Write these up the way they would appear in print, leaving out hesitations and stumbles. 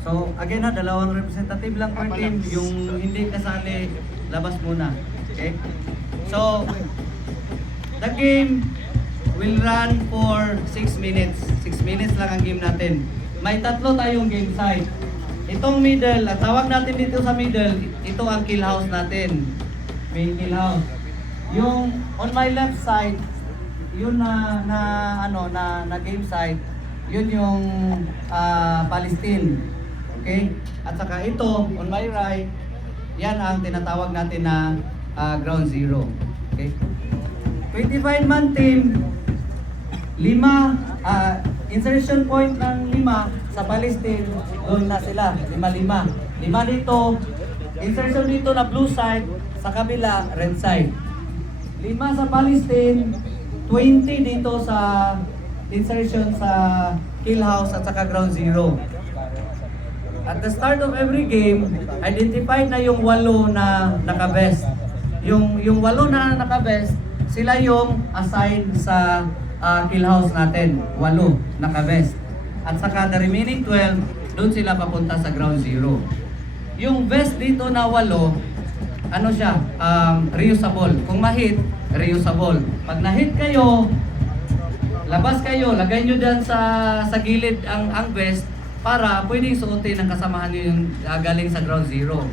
So, again ha, dalawang representative lang per team. Yung hindi kasali, labas muna. Okay? So, the game will run for 6 minutes. 6 minutes lang ang game natin. May tatlo tayong game side. Itong middle, ang tawag natin dito sa middle, ito ang kill house natin. Main kill house. Yung on my left side, yun na game side, yun yung Palestine. Okay? At saka ito, on my right, yan ang tinatawag natin na ground zero. Okay? 25-man team, insertion point ng 5 sa Palestine, doon na sila, 5-5. 5 dito, insertion dito na blue side, sa kabila, red side. 5 sa Palestine, 20 dito sa insertion sa kill house at saka ground zero. At the start of every game, identified na yung 8 na naka-best. Yung 8 na naka-best, sila yung assigned sa kill house natin. 8 naka-best. At saka the remaining 12, doon sila papunta sa ground zero. Yung best dito na 8, ano siya? Reusable. Kung ma-hit, reusable. Pag na-hit kayo, labas kayo, lagay nyo dyan sa gilid ang vest para pwedeng suotin ng kasamahan nyo yung galing sa ground zero.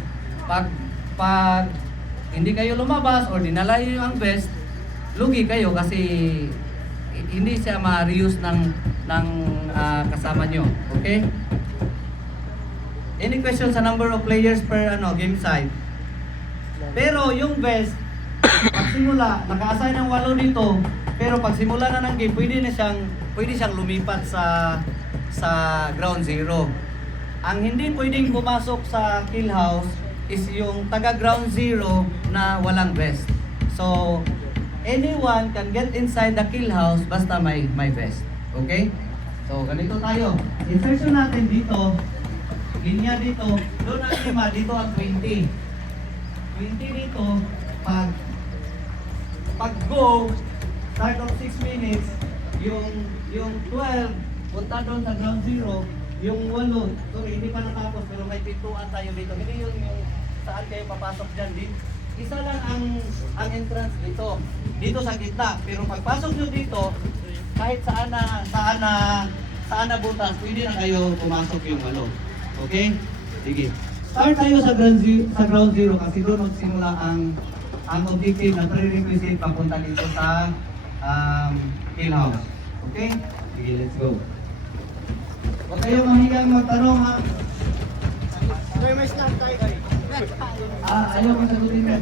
Pag hindi kayo lumabas or dinala nyo ang vest, lugi kayo kasi hindi siya ma-reuse ng kasama nyo. Okay? Any question sa number of players per game side? Pero yung vest, pag simula, naka-assign ng 8 dito, pero pag simula na ng game, pwede siyang lumipat sa ground zero. Ang hindi pwedeng pumasok sa kill house is yung taga ground zero na walang vest. So, anyone can get inside the kill house basta may vest. Okay? So, ganito tayo. Insertion natin dito, linya dito, doon ang 5, dito ang 20. 20 dito, pag go, start of 6 minutes, yung 12, punta doon sa ground zero, yung 8, sorry, hindi pa natapos, pero may pintuan tayo dito. Hindi yung saan kayo papasok dyan. Isa lang ang entrance dito sa gitna. Pero pagpasok nyo dito, kahit saan na butas, pwede na kayo pumasok yung 8. Okay? Sige. Start tayo sa ground zero kasi doon magsimula ang objective na prerequisite papunta dito sa kill house. Okay? Sige, let's go. Huwag kayong mahigang magtanong ha. Sir, may snap tayo. Ayaw ko sagutin mo.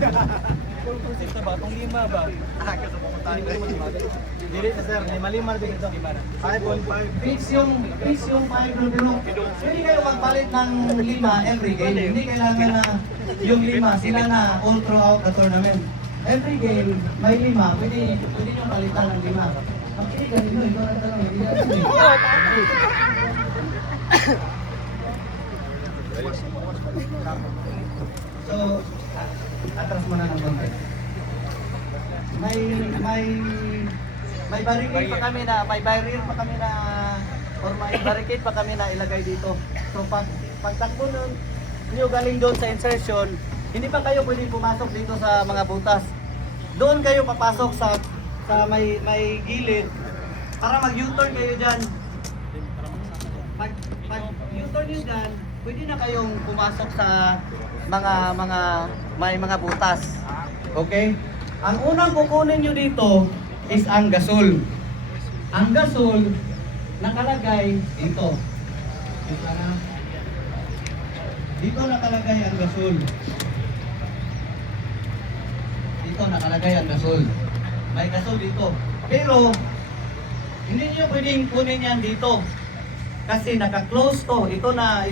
Kung konsepto ba? Kung 5 ba? Kasi pumunta dili na sir, 5 dito. 5.5. Fix yung 5 pero pwede kayo magpalit ng 5 every game. Hindi kailangan na yung 5 sila na all throughout the tournament. Every game, may 5. Pwede nyo palitan ng 5. Ang pili ka dito, ito ang tanong. Hindi ka dito. So, atras mo na ng konti. May barricade pa kami na, may barrier pa kami na, or may barricade pa kami na ilagay dito. So pag takbo nun, nyo galing doon sa insertion, hindi pa kayo pwedeng pumasok dito sa mga butas. Doon kayo papasok sa may gilid para mag-U-turn kayo dyan. Pag U-turn nyo dyan, pwede na kayong pumasok sa may mga butas. Okay? Ang unang kukunin nyo dito is ang gasol. Ang gasol nakalagay dito. Dito nakalagay ang gasol. Dito nakalagay ang gasol. May gasol dito. Pero hindi niyo pwedeng kunin yan dito. Kasi naka-close to. Ito na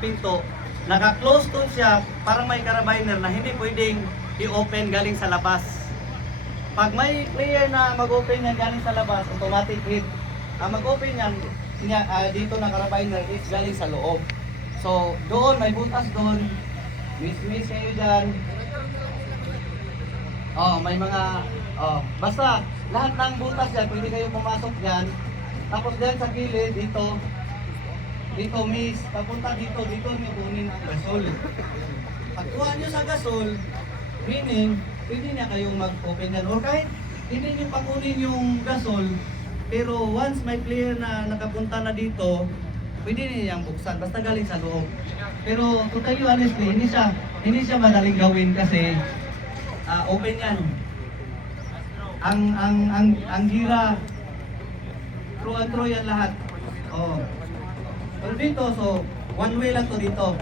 pinto. Naka-close to siya, parang may carabiner na hindi pwedeng i-open galing sa labas. Pag may player na mag-open yan galing sa labas, automatic hit. Ang mag-open yan, dito na carabiner is galing sa loob. So, doon, may butas doon. Miss kayo dyan. May mga, basta, lahat ng butas dyan, pwede kayo pumasok dyan. Tapos dyan sa gilid, dito, dito miss, papunta dito, dito nyo kunin ang gasol. Pagkuha nyo sa gasol, meaning, pwede na kayong mag-open yan. Or kahit hindi nyo pakunin yung gasol, pero once may player na nakapunta na dito, pwede niyang buksan, basta galing sa loob. Pero to tell you honestly, hindi siya madaling gawin kasi open yan. Ang gira, through and through yan lahat. Oh. Pero dito, so one way lang to dito.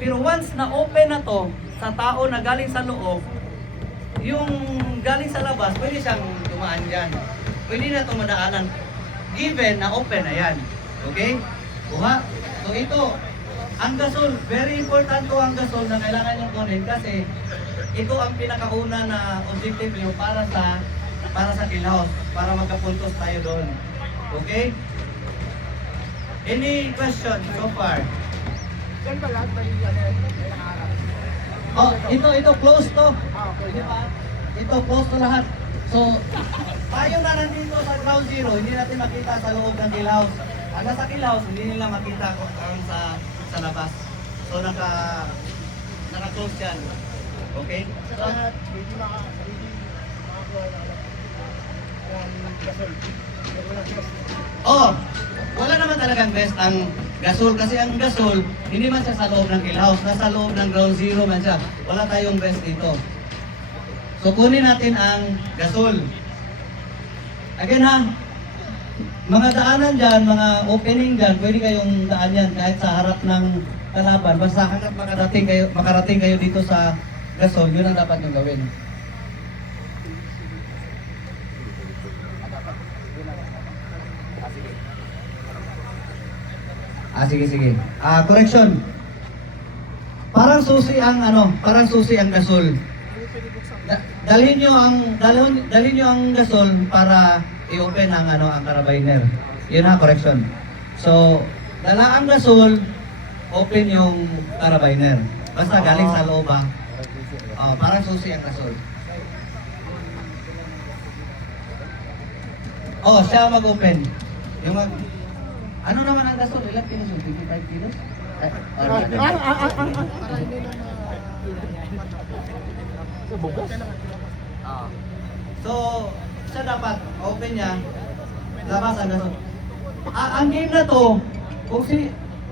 Pero once na open na to sa tao na galing sa loob, yung galing sa labas, pwede siyang dumaan dyan. Pwede na itong madaanan. Given na open na yan. Okay? Kuha. So ito, ang gasol, very important to ang gasol na kailangan nyo kunin kasi ito ang pinakauna na objective nyo para sa kill house, para magkapuntos tayo doon. Okay? Any question so far? Oh, ito close to. Di ba? Ito close to lahat. So, tayo na nandito sa ground zero, hindi natin makita sa loob ng kill house. Ang nasa kill house, hindi nila makita kung sa labas. So, naka-close yan. Okay? So, wala naman talagang best ang gasol kasi ang gasol hindi man siya sa loob ng kill house, nasa loob ng ground zero man siya. Wala tayong best dito. So kunin natin ang gasol. Again ha, mga daanan dyan, mga opening dyan, pwede kayong daan yan kahit sa harap ng kalaban. Basta hanggat makarating kayo dito sa gasol, yun ang dapat nyo gawin. Sige. Correction. Parang susi ang gasol. Dalhin niyo ang gasol para i-open ang ang carabiner. Yun ha, correction. So, dala ang gasol, open yung carabiner. Basta galing sa loob ha. Parang susi ang gasol. Siya mag-open. Ano naman ang gasol? Ilang kilos? 55 kilos? So, siya dapat open niya, labas ang gasol. Ang game na to,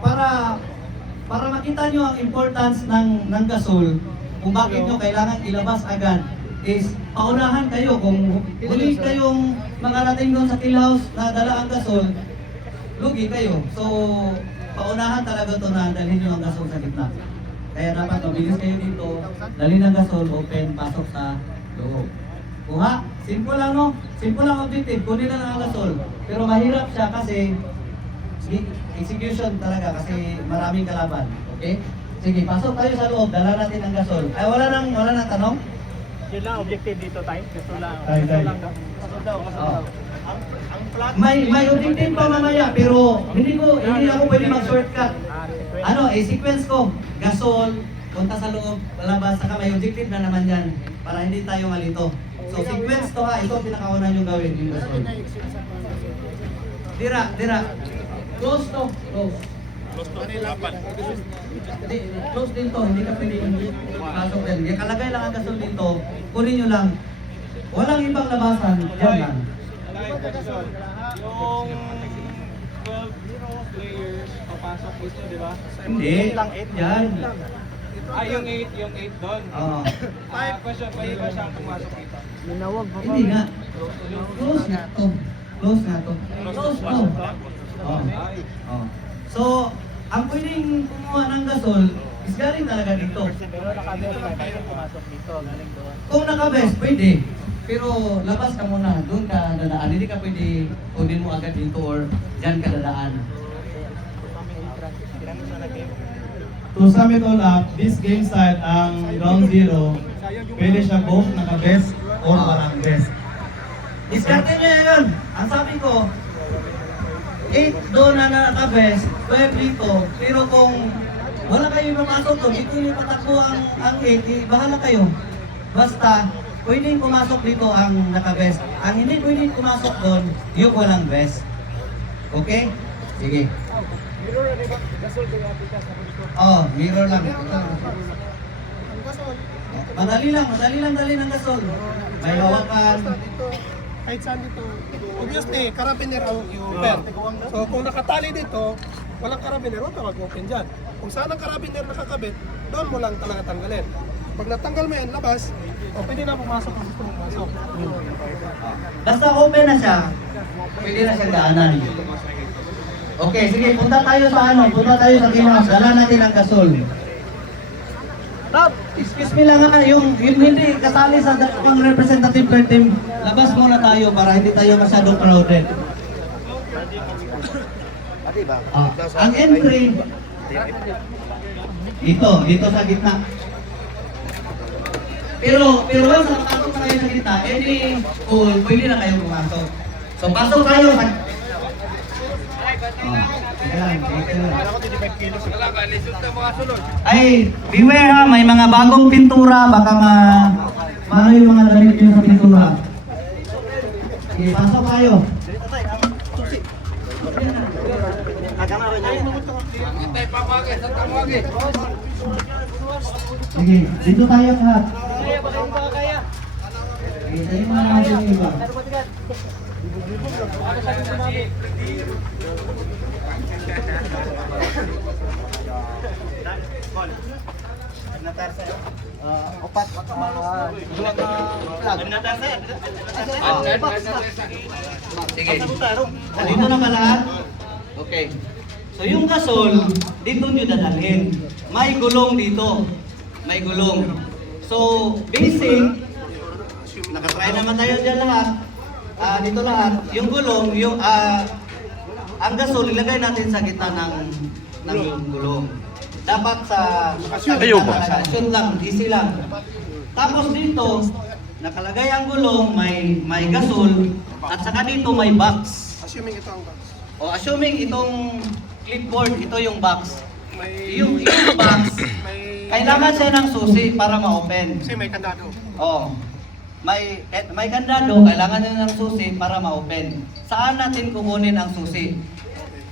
para makita nyo ang importance ng gasol, kung bakit nyo kailangan ilabas agad, is paunahan kayo. Kung huli kayong makarating doon sa kill house na dala ang gasol, lugi kayo. So, paunahan talaga to na dalhin nyo ang gasol sa gitna. Kaya dapat mabilis kayo dito, dalhin ang gasol, open, pasok sa loob. Kuha, simple lang no? Simple lang objective, kunin na lang ang gasol. Pero mahirap siya kasi execution talaga kasi maraming kalaban. Okay? Sige, pasok tayo sa loob, dala natin ang gasol. Ay, wala nang tanong? Yun lang, objective dito tayo. Gusto lang. Tayo. Gusto daw. Ang plot. May objective pa mamaya, pero hindi ako pwede mag-shortcut. Sequence ko. Gasol, punta sa loob, palabas, saka may objective na naman yan para hindi tayo malito. So sequence to ha, ito ang pinakauna nyo gawin, yung gasol. Dira. Close to. Close din to, hindi ka pwede pasok din. Kaya kalagay lang ang gasol dito, kunin nyo lang. Walang ibang labasan, yan lang. Yung 12 players papasok dito, di ba? Hindi, yan. Yung 8 doon. Oo. Question, pwede ba siyang pumasok dito? Hindi nga. Close nga to. Close to. Oh. So, ang pwedeng kumuha ng gasol is galing talaga dito. Pero naka-best pa tayo pumasok dito, galing doon. Kung naka-best, pwede. Pero labas ka muna, doon ka dadaan. Hindi ka pwede kunin mo agad dito or dyan ka dadaan. To sum it all up, this game style ang round zero, pwede siya both naka-best or walang best. Diskarte nyo yun. Ang sabi ko, 8 doon na naka-best, 12 dito. Pero kung wala kayo mapasok doon, dito yung patakbo ang 8, bahala kayo. Basta, pwedeng pumasok dito ang naka-best. Ang hindi pwedeng pumasok doon, yung walang best. Okay? Sige. Mirror na ba? Gasol kayo apikas na dito. Oh, mirror lang. Ito. Ang gasol. Madali lang dali ng gasol. May hawakan. Dito. Kahit saan dito. Obviously, carabiner ang i-open. So kung nakatali dito, walang carabiner, huwag ka mag-open dyan. Kung saan ang carabiner nakakabit, doon mo lang talaga tanggalin. Pag natanggal mo yan, labas, o pwede na pumasok kung gusto mo pumasok. Basta open na siya, pwede na siyang daanan. Okay, sige, punta tayo sa Gimas. Dala natin ang gasol. Rob, excuse me lang ha, yung hindi kasali sa pang representative per team, labas muna tayo para hindi tayo masyadong crowded. Ang entry, dito sa gitna. Pero once nakapasok na kayo sa gitna, pwede na kayo pumasok. So pasok kayo. Ay, beware ha, may mga bagong pintura, baka ano yung mga damit nyo sa pintura. Sige, pasok kayo. Sige, dito tayo lahat. Sige, tayo mga natin yung iba. Sige. Dito na ba lahat? Okay. So yung gasol, dito nyo dadalhin. May gulong dito. May gulong. So, basic, nakatry naman tayo dyan lahat. Dito lahat. Yung gulong, ang gasol, ilagay natin sa gitna ng gulong. Dapat sa shoot lang, easy lang. Tapos dito, nakalagay ang gulong, may gasol, at saka dito may box. Assuming ito ang box. O assuming itong clipboard, ito yung box. Yung box, kailangan siya ng susi para ma-open. Kasi may kandado. Oh. May kandado, kailangan niya ng susi para ma-open. Saan natin kukunin ang susi?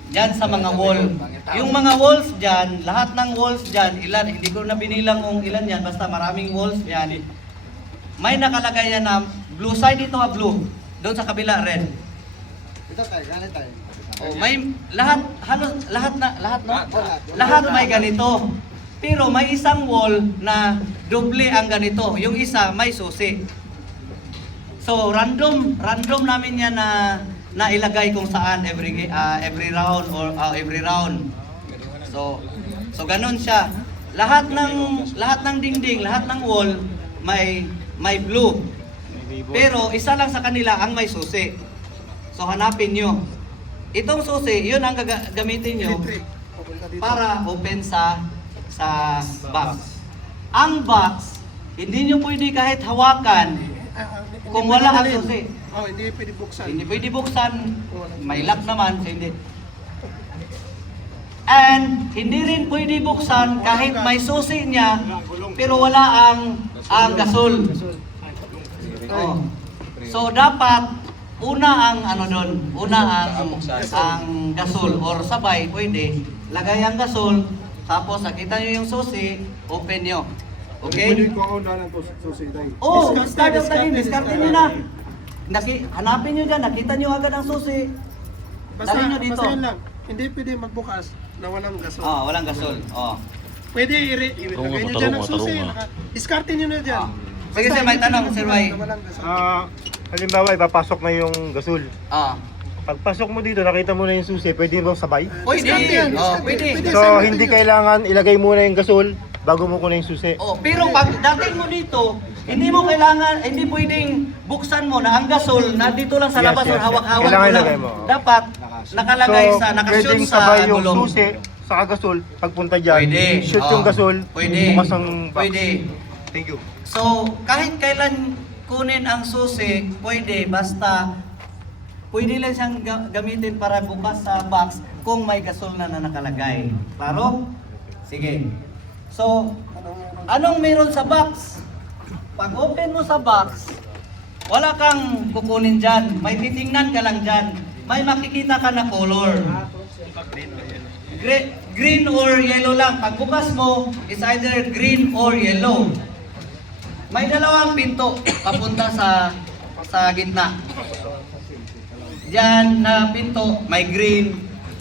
Diyan sa mga wall. Yung mga walls diyan, lahat ng walls diyan, ilan, hindi ko na binilang kung ilan yan, basta maraming walls diyan. May nakalagay yan na blue side dito blue. Doon sa kabila red. Ito tayo, ganit tayo. Oh, may lahat may ganito. Pero may isang wall na doble ang ganito. Yung isa may susi. So random namin yan na ilagay kung saan every round or every round. So ganun siya. Lahat ng dingding, lahat ng wall may blue. Pero isa lang sa kanila ang may susi. So hanapin nyo. Itong susi, yun ang gagamitin nyo para open sa box. Ang box, hindi nyo pwede kahit hawakan kung wala ang susi. Oh, hindi pwede buksan. Hindi pwede buksan, may lock naman, so hindi. And hindi rin pwede buksan kahit may susi niya, pero wala ang gasol. Oh. So dapat una ang gasol or sabay pwede. Lagay ang gasol, tapos nakita niyo yung susi, open niyo. Okay? Pwede ko ako na ng susi tayo. Oh, discard niyo na. Hanapin niyo diyan, nakita niyo agad ang susi. Dalhin niyo dito. Basta yun lang, hindi pwede magbukas na walang gasol. Walang gasol. Oh. Pwede ilagay nyo dyan ang susi. Discarte nyo na dyan. Sige, sir, may tanong, Sir Wai. Halimbawa, ipapasok na yung gasol. Pagpasok mo dito, nakita mo na yung susi, pwede bang sabay? Pwede. Pwede. So, hindi kailangan ilagay muna yung gasol bago mo kunin yung susi. Pero pag dating mo dito, hindi pwedeng buksan mo na ang gasol na dito lang sa labas or hawak-hawak mo Kailangan lang. ilagay mo. Dapat nakalagay nakashoot pwedeng sa sabay yung gulong. susi sa gasol, pagpunta dyan, Pwede. shoot yung gasol, Pwede. bukas ang box. Pwede. Thank you. So, kahit kailan kunin ang susi, pwede. Basta, pwede lang siyang gamitin para bukas sa box kung may gasol na nakalagay. Klaro? Sige. So, anong meron sa box? Pag open mo sa box, wala kang kukunin dyan. May titingnan ka lang dyan. May makikita ka na color. green or yellow lang. Pagbukas mo, it's either green or yellow. May dalawang pinto papunta sa gitna. Diyan na pinto, may green.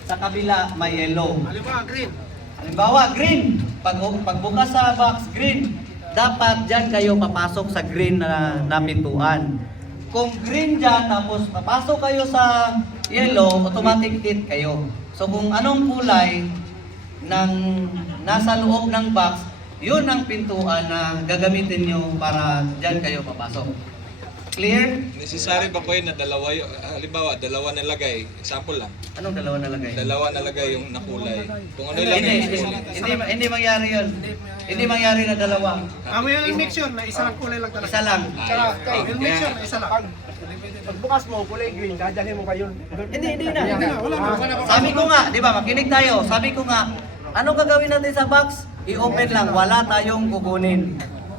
Sa kabila, may yellow. Halimbawa, green. Pagbukas sa box, green. Dapat diyan kayo papasok sa green na pintuan. Kung green dyan, tapos papasok kayo sa yellow, automatic hit kayo. So kung anong kulay ng nasa loob ng box, yun ang pintuan na gagamitin nyo para dyan kayo papasok. Clear? Necessary ba po yun na dalawa yung, halimbawa, dalawa nalagay, example lang, Anong dalawa nalagay? dalawa nalagay yung nakulay. Kung ano lang Hindi mangyari yun. Hindi mangyari na dalawa. We'll make sure na isa lang kulay lang talaga. Isa lang. We'll make sure na isa lang. Pagbukas mo, kulay green, dadalhin mo pa yun. Hindi na. Wala na. Sabi ko nga, di ba, makinig tayo. Sabi ko nga, ano gagawin natin sa box? I-open lang, wala tayong kukunin.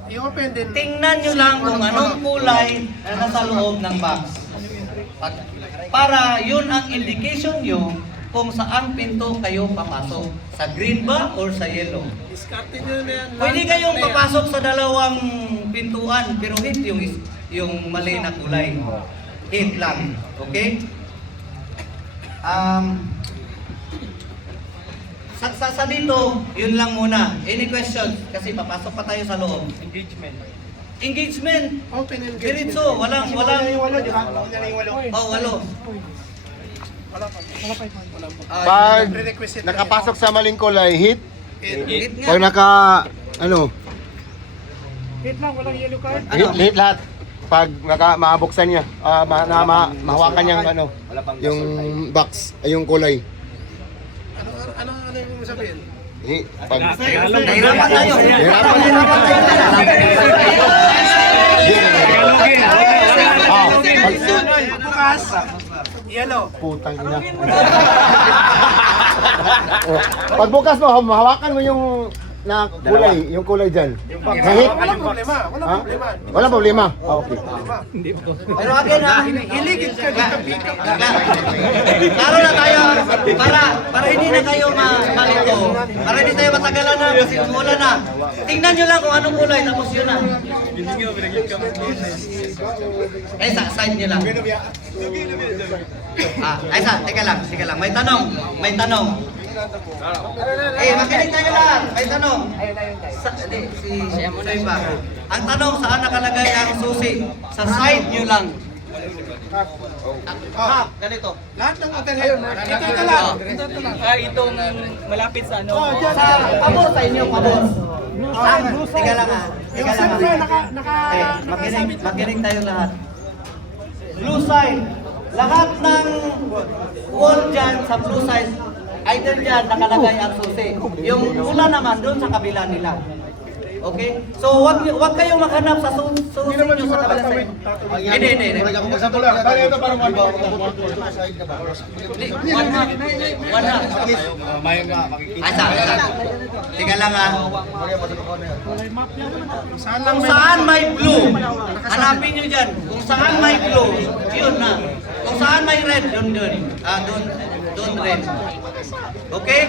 I-open din. Tingnan nyo lang kung anong kulay na nasa loob ng box. Para yun ang indication nyo kung saan pinto kayo papasok. Sa green ba or sa yellow? Discarte nyo na yan. Pwede kayong papasok sa dalawang pintuan, pero hit yung mali na kulay. Hit lang. Okay? Sa dito, yun lang muna. Any questions? Kasi papasok pa tayo sa loob. Engagement. Open engagement. Diretso, walang. Walo, di ba? Oh, walo. Pag Prerequisite. nakapasok sa maling kulay, hit. Hit nga. Pag naka, ano, Hit lang, walang yellow card. hit lahat. Pag mabuksan niya, mahawakan niya ano, yung box, ay yung kulay. Ano yung sabihin? Pag, Nahirapan tayo. Bukas. Yellow. putang ina. Pagbukas mo, mahawakan mo yung na kulay, yung kulay dyan. Hit? Walang problema. Walang Ha? problema. Walang problema. Okay. Pero again ha, Iligid ka, di ka pick up. klaro na tayo para hindi na kayo malito. Para hindi tayo matagalan na kasi umulan na. Tingnan nyo lang kung anong kulay tapos yun na. Eh, sa side nyo lang. Ay teka lang. May tanong. Eh, makinig tayo lahat. May tanong. Si pa. Ang tanong, saan nakalagay ang susi? Sa side nyo lang. Ganito. Lahat ng hotel ngayon. Ito lang. Itong malapit sa ano. Sa pabor sa inyo, pabor. Teka lang ha. Yung sensor Makinig tayo lahat. Blue side. Lahat ng wall dyan sa blue side, either dyan nakalagay ang susi. Yung pula naman doon sa kabila nila. Okay? So wag kayong maghanap sa susi nyo sa kabila side. Hindi. Wala. Teka lang ha. Kung saan may blue, hanapin nyo dyan. Kung saan may blue, yun na. Kung saan may red, doon. Doon red. Okay?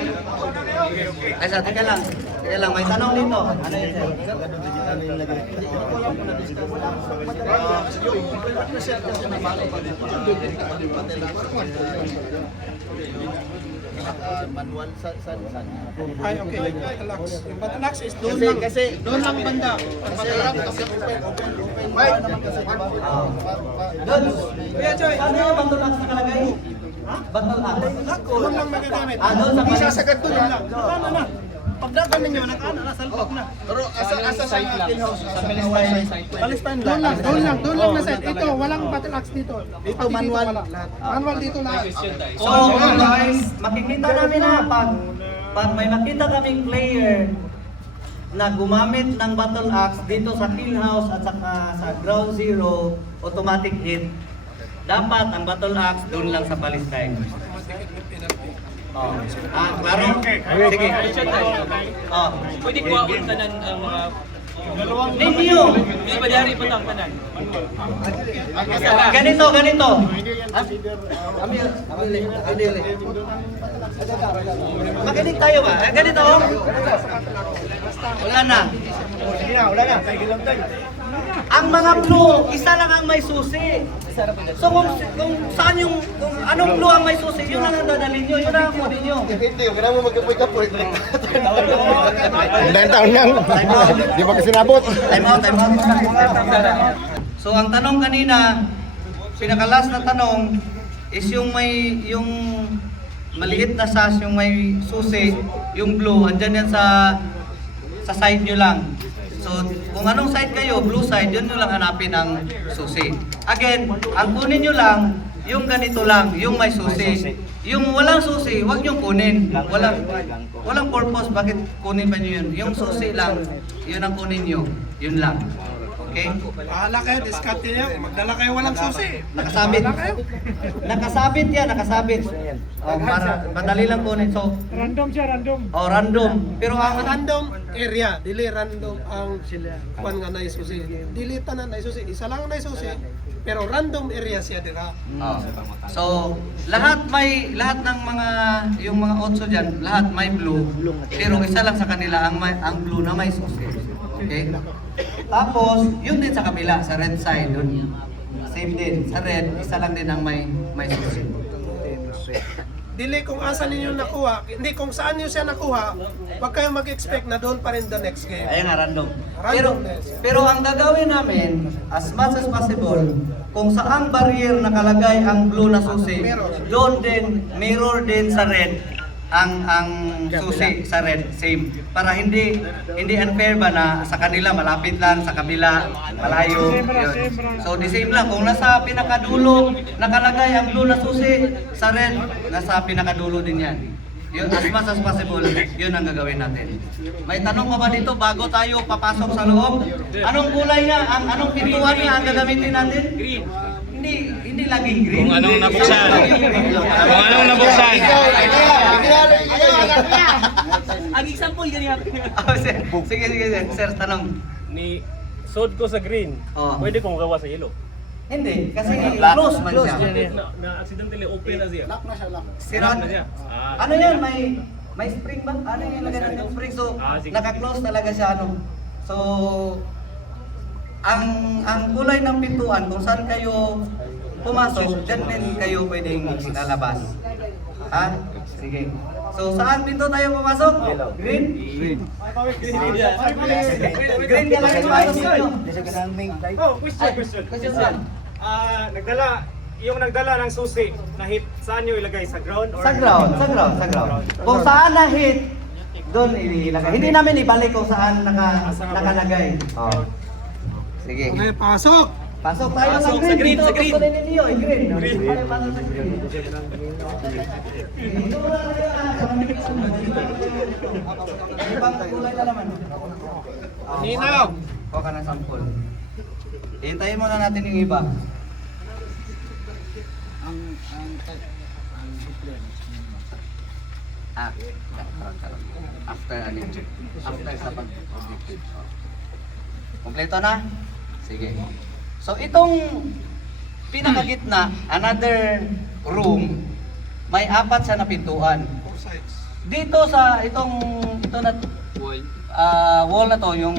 Teka lang. May tanong dito. Ano yun, sir? Ay, okay. Batalax. Yung Batalax is doon lang. Kasi doon lang banda. Ang Batalax kasi open. Doon. Ano yung bantulax nakalagay? Bantulax. Doon lang magagamit. Doon sa Hindi sasagad doon lang. Ano na? Pagdagan ninyo, nasalpak na. Pero asa sa akin house? Sa Palestine lang. Doon lang na set. Ito, walang Batalax dito. Dito manual. Manual dito lahat. So guys, makikita namin na pag may makita kaming player na gumamit ng battle axe dito sa kill house at saka sa ground zero, automatic hit. Dapat ang battle axe doon lang sa Palestine. Klaro? Sige. Pwede ko ang tanan ang mga Ninyo. Hindi ba diyari po ang tanan? Ganito. Makinig tayo ba? Ganito. Wala na. Ang mga blue, isa lang ang may susi. So kung anong blue ang may susi, yun lang ang dadalhin nyo, yun lang ang kunin nyo. Hindi, yung kailangan mo magkapoy-kapoy. Ilang taon lang. Di ba kasi nabot? Time out. So ang tanong kanina, pinakalas na tanong is yung maliit na sas, yung may susi, yung blue, andyan yan sa side nyo lang. So kung anong side kayo, blue side, yun nyo lang hanapin ang susi. Again, ang kunin nyo lang, yung ganito lang, yung may susi. Yung walang susi, huwag nyo kunin. Walang purpose, bakit kunin pa nyo yun? Yung susi lang, yun ang kunin nyo. Yun lang. Okay? Bahala kayo, diskarte niya. Magdala kayo walang susi. Nakasabit. Nakasabit yan, nakasabit. Oh, para madali lang kunin. So, Random siya, random. oh, random. Pero Ang ang random area, dili random ang kuan nga na isusi. Dili tanan na isusi, isa lang na isusi. Pero random area siya dira. oh. So, lahat ng mga yung mga otso diyan, lahat may blue. Pero isa lang sa kanila ang blue na may susi. Okay? Tapos, yun din sa kabila, sa red side, yun. Same din, sa red, isa lang din ang may susi. Dili kung asan ninyo nakuha, hindi kung saan niyo siya nakuha, wag kayong mag-expect na doon pa rin the next game. Ayun nga, random. Randomness. Pero ang gagawin namin, as much as possible, kung saang barrier nakalagay ang blue na susi, doon din, mirror din sa red, ang susi sa red, same. Para hindi unfair ba na sa kanila malapit lang, sa kabila malayo. Yun. So the same lang, kung nasa pinakadulo nakalagay ang blue na susi, sa red, nasa pinakadulo din yan. Yun, as much as possible, yun ang gagawin natin. May tanong pa ba dito bago tayo papasok sa loob? Anong kulay niya? Anong pintuan niya ang gagamitin natin? Green. Hindi laging green. Kung anong nabuksan. Kung anong nabuksan. Ang example ganyan. Oh, sige, sir, tanong. Ni sod ko sa green, Oh. pwede kong gawa sa yellow. Hindi, kasi close man siya. Na accidentally open na siya. Sira Na siya. ano yan, may spring ba? Ano yung lagay natin yung spring? So, Sige. naka-close talaga siya, ano. So, ang kulay ng pintuan, kung saan kayo pumasok, dyan din kayo pwedeng lalabas. Ha? Sige. So, saan pinto tayo pumasok? Green? Green ka lang yung pasok nyo. Oh, question. Question sir. Yung nagdala ng susi, na-hit, saan nyo ilagay? Sa ground? Or Sa ground. Kung saan na-hit, doon ilagay. Hindi namin ibalik kung saan nakalagay. Oh. Sige. Okay, pasok. Pasok tayo Pasok sa green. sa green. Gusto rin ninyo, green. Tayo pasok sa green. Ito mo na tayo, ibang kulay na naman. Ninaw. Kuha ka ng sample. Hintayin muna natin yung iba. After sa pag-objective. Kompleto na? Sige. So itong pinakagitna, another room, may 4 siya na pintuan. Dito sa ito na wall na to, yung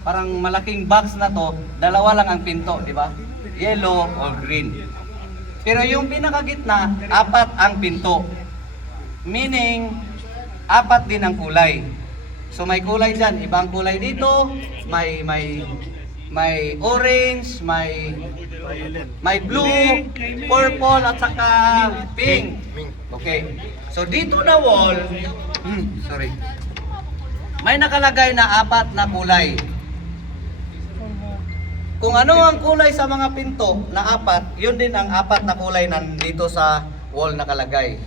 parang malaking box na to, 2 lang ang pinto, di ba? Yellow or green. Pero yung pinakagitna, 4 ang pinto. Meaning, 4 din ang kulay. So may kulay dyan, ibang kulay dito, may orange, may blue, purple at saka pink. Okay. So dito na wall, sorry. May nakalagay na 4 na kulay. Kung ano ang kulay sa mga pinto na 4, yun din ang 4 na kulay nandito sa wall nakalagay.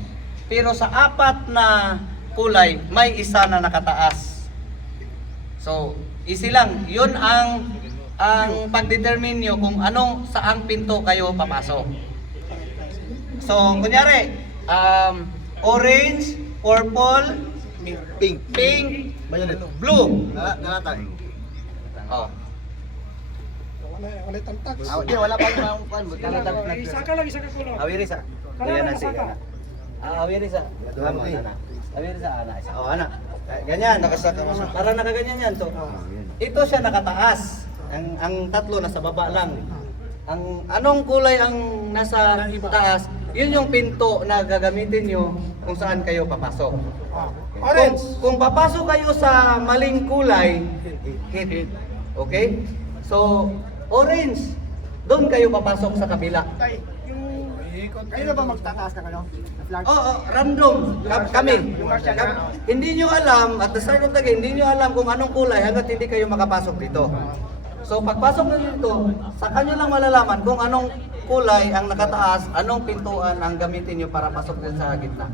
Pero sa 4 na kulay, may isa na nakataas. So, easy lang. Yun ang pag-determine nyo kung anong saang pinto kayo papasok. So, kunyari, orange, purple, Pink. pink, blue. Oh. Wala tantak. Di wala pa yung kwan. Saka lang, isa ka kulo. Awiri sa. Kuya na siya. Awiri sa. Awiri sa ana. Oh, ana. Ganyan, nakasaka. Para nakaganyan yan. So, ito siya nakataas. Ang tatlo nasa baba lang. Ang anong kulay ang nasa taas? Yun yung pinto na gagamitin nyo kung saan kayo papasok. Orange. Kung papasok kayo sa maling kulay, hit. Okay? So, orange. Doon kayo papasok sa kabila. Kayo na ba magtataas ng ano? Oo, random. Kami. Hindi nyo alam, at the start of the game, hindi nyo alam kung anong kulay hanggat hindi kayo makapasok dito. So, pagpasok nyo dito, saka nyo lang malalaman kung anong kulay ang nakataas, anong pintuan ang gamitin nyo para pasok din sa gitna.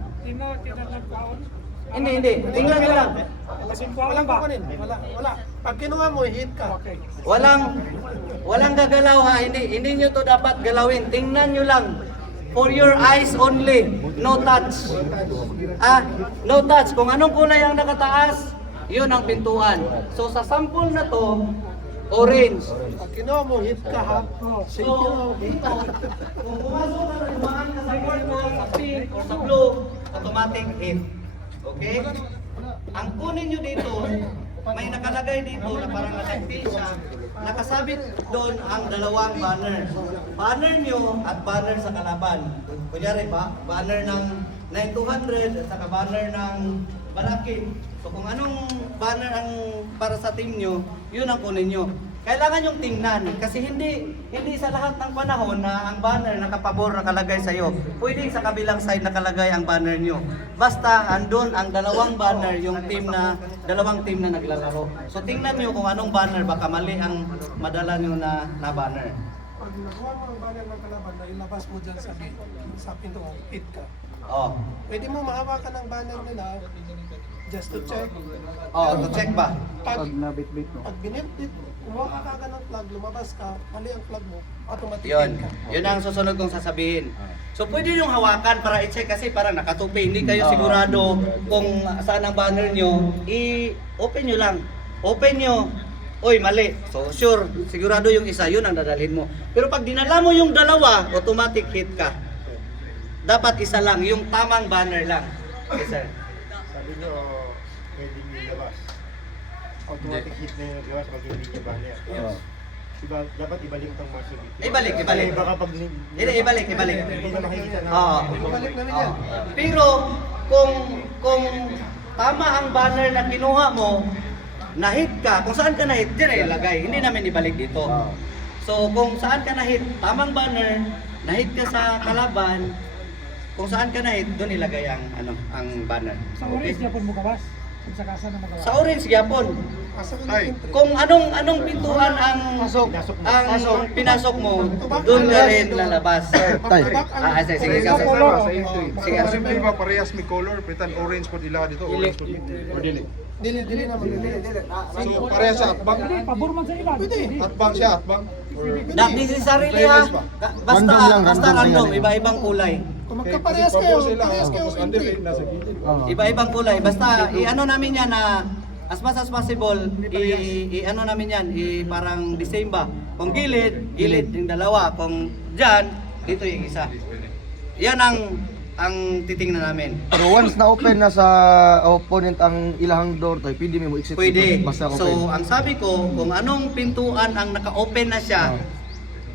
Hindi. Tingnan nyo lang. Walang kukunin. Wala. Pag kinuha mo, hit ka. Walang gagalaw ha. Hindi nyo to dapat galawin. Tingnan nyo lang. For your eyes only. No touch. No touch. Kung anong kulay ang nakataas, yun ang pintuan. So sa sample na to, orange. Pag kinuha mo, hit ka ha. So, dito, kung pumasok ka na, dumaan ka sa purple, sa pink, or sa blue, automatic hit. Okay? Ang kunin nyo dito, may nakalagay dito na parang naka-pin siya. Nakasabit doon ang dalawang banner. Banner nyo at banner sa kalaban. Kunyari pa, banner ng 9200 at saka banner ng Barakin. So kung anong banner ang para sa team nyo, yun ang kunin nyo. Kailangan yung tingnan kasi hindi sa lahat ng panahon na ang banner nakapabor nakalagay sa iyo. Pwede sa kabilang side nakalagay ang banner nyo. Basta andun ang dalawang banner yung dalawang team na naglalaro. So tingnan nyo kung anong banner, baka mali ang madala nyo na banner. Pag nakuha mo ang banner ng kalaban na ilabas mo dyan sa gate, sa pinto, hit ka. Oh. Pwede mo mahawakan ng banner nila just to check. Oh, to check ba? Pag binipit, kumuha ka kagad ng flag, lumabas ka, mali ang flag mo, automatic Yun. hit ka. Yun ang susunod kong sasabihin. So pwede yung hawakan para i-check kasi parang nakatupi. Hindi kayo sigurado kung saan ang banner nyo. I-open nyo lang. Open nyo. Oy, mali. So sure, sigurado yung isa, yun ang dadalhin mo. Pero pag dinala mo yung dalawa, automatic hit ka. Dapat isa lang, yung tamang banner lang. Okay, sir. Sabi nyo, pwedeng ilabas. Automatic hit na yung naglabas pag hindi nyo banner. Diba, dapat ibalik itong marshal dito. Ibalik. Kasi baka pag Hindi, ibalik. hindi na makikita na. Oo. Ibalik namin yan. Pero kung tama ang banner na kinuha mo, na-hit ka, kung saan ka na-hit, dyan ay ilagay. Hindi namin ibalik dito. So kung saan ka na-hit, tamang banner, na-hit ka sa kalaban, kung saan ka na-hit, doon ilagay ang banner. Sa orange, yapon mo kawas? Sa kasa na magawa? Sa orange gyapon. Asa ka na entry? Kung anong pintuan ang pinasok mo, doon ka rin lalabas. Sige. Sige. Simple ba parehas may color, pitan orange po ila dito, orange po dito. Dili naman. So parehas sa atbang. Pwede. Atbang siya, atbang. Not necessarily ha. Basta random, iba-ibang kulay. Kung magkaparehas kayo, parehas kayo Tapos under entry. nasa gilid. Iba-ibang kulay. Basta i-ano namin yan na as much as possible, i-ano namin yan, parang the same ba? Kung gilid yung dalawa. Kung dyan, dito yung isa. Yan ang titingnan namin. Pero once na open na sa opponent ang ilahang door tayo, pwede mo exit Pwede. dito, basta open. So, ang sabi ko, kung anong pintuan ang naka-open na siya,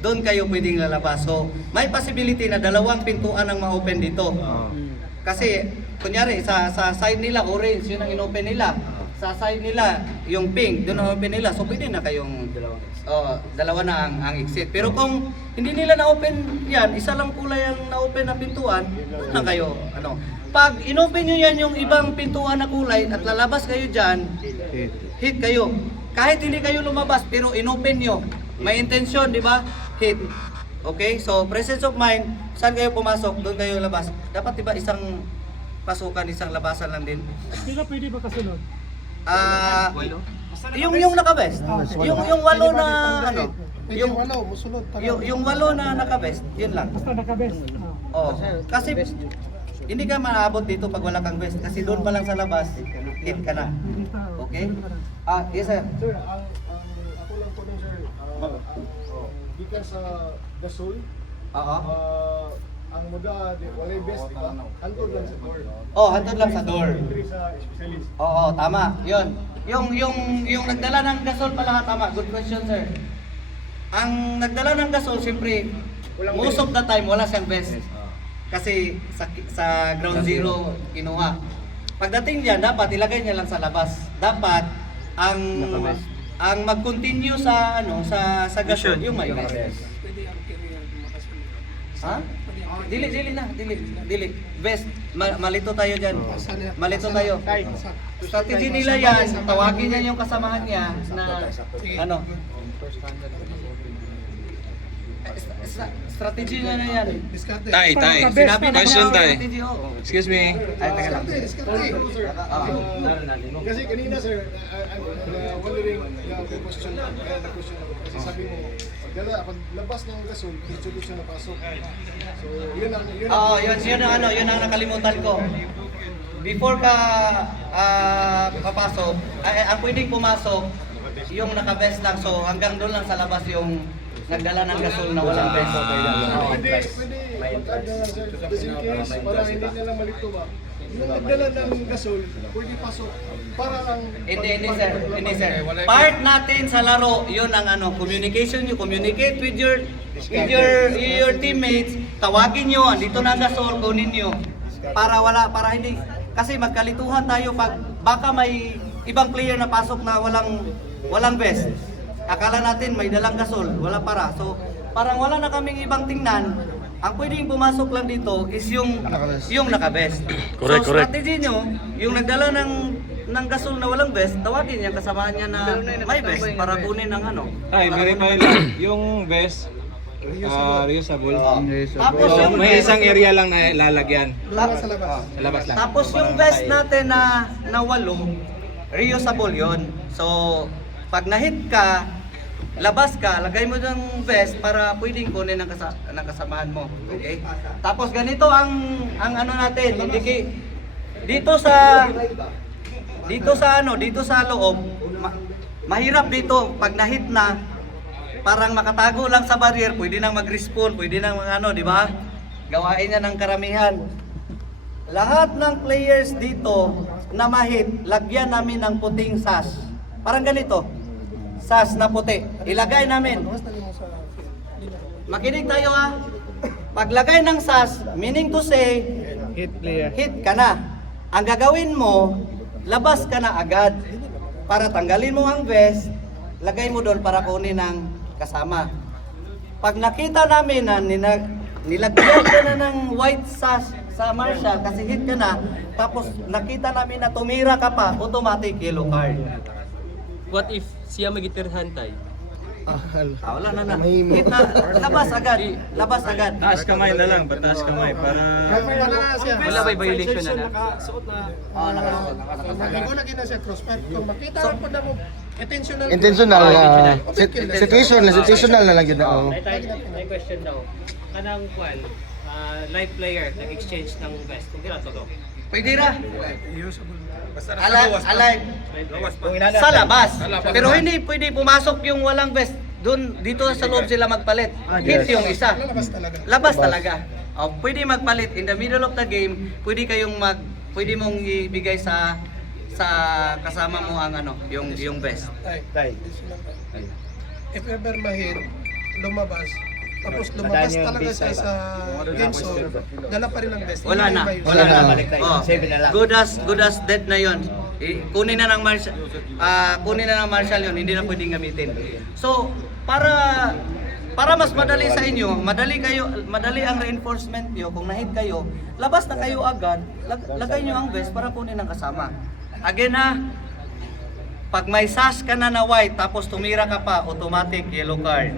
doon kayo pwedeng lalabas. So, may possibility na dalawang pintuan ang ma-open dito. Kasi, kunyari, sa side nila, orange, yun ang in-open nila. Sa side nila, yung pink, doon ang open nila. So, pwede na kayong dalawa na ang exit. Pero kung hindi nila na-open yan, isa lang kulay ang na-open na pintuan, doon na kayo, Pag in-open nyo yan yung ibang pintuan na kulay at lalabas kayo dyan, hit kayo. Kahit hindi kayo lumabas, pero in-open nyo. May intensyon, di ba? Hit. Okay? So, presence of mind, saan kayo pumasok, doon kayo labas. Dapat di ba isang pasukan, isang labasan lang din? Hindi ka pwede ba kasunod? Yung nakabest. Yung walo na Yung walo, musunod. yung walo na nakabest, yun lang. Basta nakabest. Oh, kasi hindi ka maabot dito pag wala kang vest kasi doon pa lang sa labas, hit ka na. Okay? Yes sir. Sir, ako gikan sa gasol, Oo. ang muda walay best di ba? Antod lang sa door. Oh, hantod lang sa door. Entry sa specialist. Oo, tama. Yun. Yung nagdala ng gasol pala, tama. Good question, sir. Ang nagdala ng gasol, siyempre, most of the time, wala siyang best. Kasi sa ground zero, kinuha. Pagdating niya, dapat ilagay niya lang sa labas. Dapat, ang mag-continue sa sa gasol, yung may best. Ha? Dili. Best. Malito tayo dyan. Malito tayo. Strategy nila yan, tawagin niya yung kasamahan niya na ano. Strategy na yan. Tay. Sinabi na Question, niya, tay. strategy, oo. Excuse me. Ay, teka lang. Kasi kanina sir, wondering yung question lang, kaya na-question ako. Kasi sabi mo, pag labas ng gasol, distribution na pasok. So, yun ang Oo, yun ang nakalimutan ko. Before ka papasok, ang pwedeng pumasok, yung naka-vest lang. So, hanggang doon lang sa labas yung nagdala ng gasol na walang vest. Pwede mag-add na lang sir, just in case, para hindi nila lang malito ba? Yung nagdala ng gasol, pwede pasok para lang... Hindi sir. Part natin sa laro, yun ang communication. You communicate with your teammates. Tawagin nyo, andito na ang gasol, kunin nyo. Para hindi, kasi magkalituhan tayo pag baka may ibang player na pasok na walang vest. Akala natin may dalang gasol, wala para. So, parang wala na kaming ibang tingnan. Ang pwedeng pumasok lang dito is yung naka-vest. Correct. Strategy nyo, yung nagdala ng gasol na walang vest, tawagin niya kasamahan niya na may vest para kunin ng Ay, verify lang. Yung vest, reusable. Tapos So, yung may isang area lang na lalagyan. Sa labas. Sa labas lang. Tapos yung vest natin na 8, reusable yon. So, pag na-hit ka, labas ka, lagay mo yung vest para pwedeng kunin ng kasamahan mo. Okay? Tapos ganito ang natin, dito sa loob, mahirap dito pag na-hit na, parang makatago lang sa barrier, pwede nang mag-respawn, pwede nang di ba? Gawain niya ng karamihan. Lahat ng players dito na ma-hit, lagyan namin ng puting sash. Parang ganito. Sash na puti. Ilagay namin. Makinig tayo ha. Paglagay ng sash, meaning to say, hit ka na. Ang gagawin mo, labas ka na agad. Para tanggalin mo ang vest, lagay mo doon para kunin ng kasama. Pag nakita namin na nilagyan ka na ng white sash sa Marshall kasi hit ka na, tapos nakita namin na tumira ka pa, automatic yellow card. What if siya magitirhan tay? Wala na. Hit na, labas agad. Labas agad. Taas kamay na lang, bataas kamay para... Wala ba violation na? Nakasuot na. Nagigo na gina siya cross. Pero kung makita po na mo, intentional situational na lang yun. May question daw. Kanang live player nag-exchange ng vest. Kung kira to. Pwede ra. Alive. Sa labas. Pero hindi pwede pumasok yung walang vest. Dito sa loob sila magpalit. Hit yung isa. Labas talaga. Pwede magpalit in the middle of the game. Pwede mong ibigay sa kasama mo ang yung vest. If ever mahit, lumabas, tapos lumabas talaga siya sa game zone, dala pa rin ang best. Wala na. Good as dead na yon. Kunin na ng Marshall yun, hindi na pwedeng gamitin. So, para mas madali sa inyo, madali ang reinforcement niyo. Kung na-hit kayo, labas na kayo agad, lagay niyo ang vest para kunin ng kasama. Again pag may sash ka na white, tapos tumira ka pa, automatic yellow card.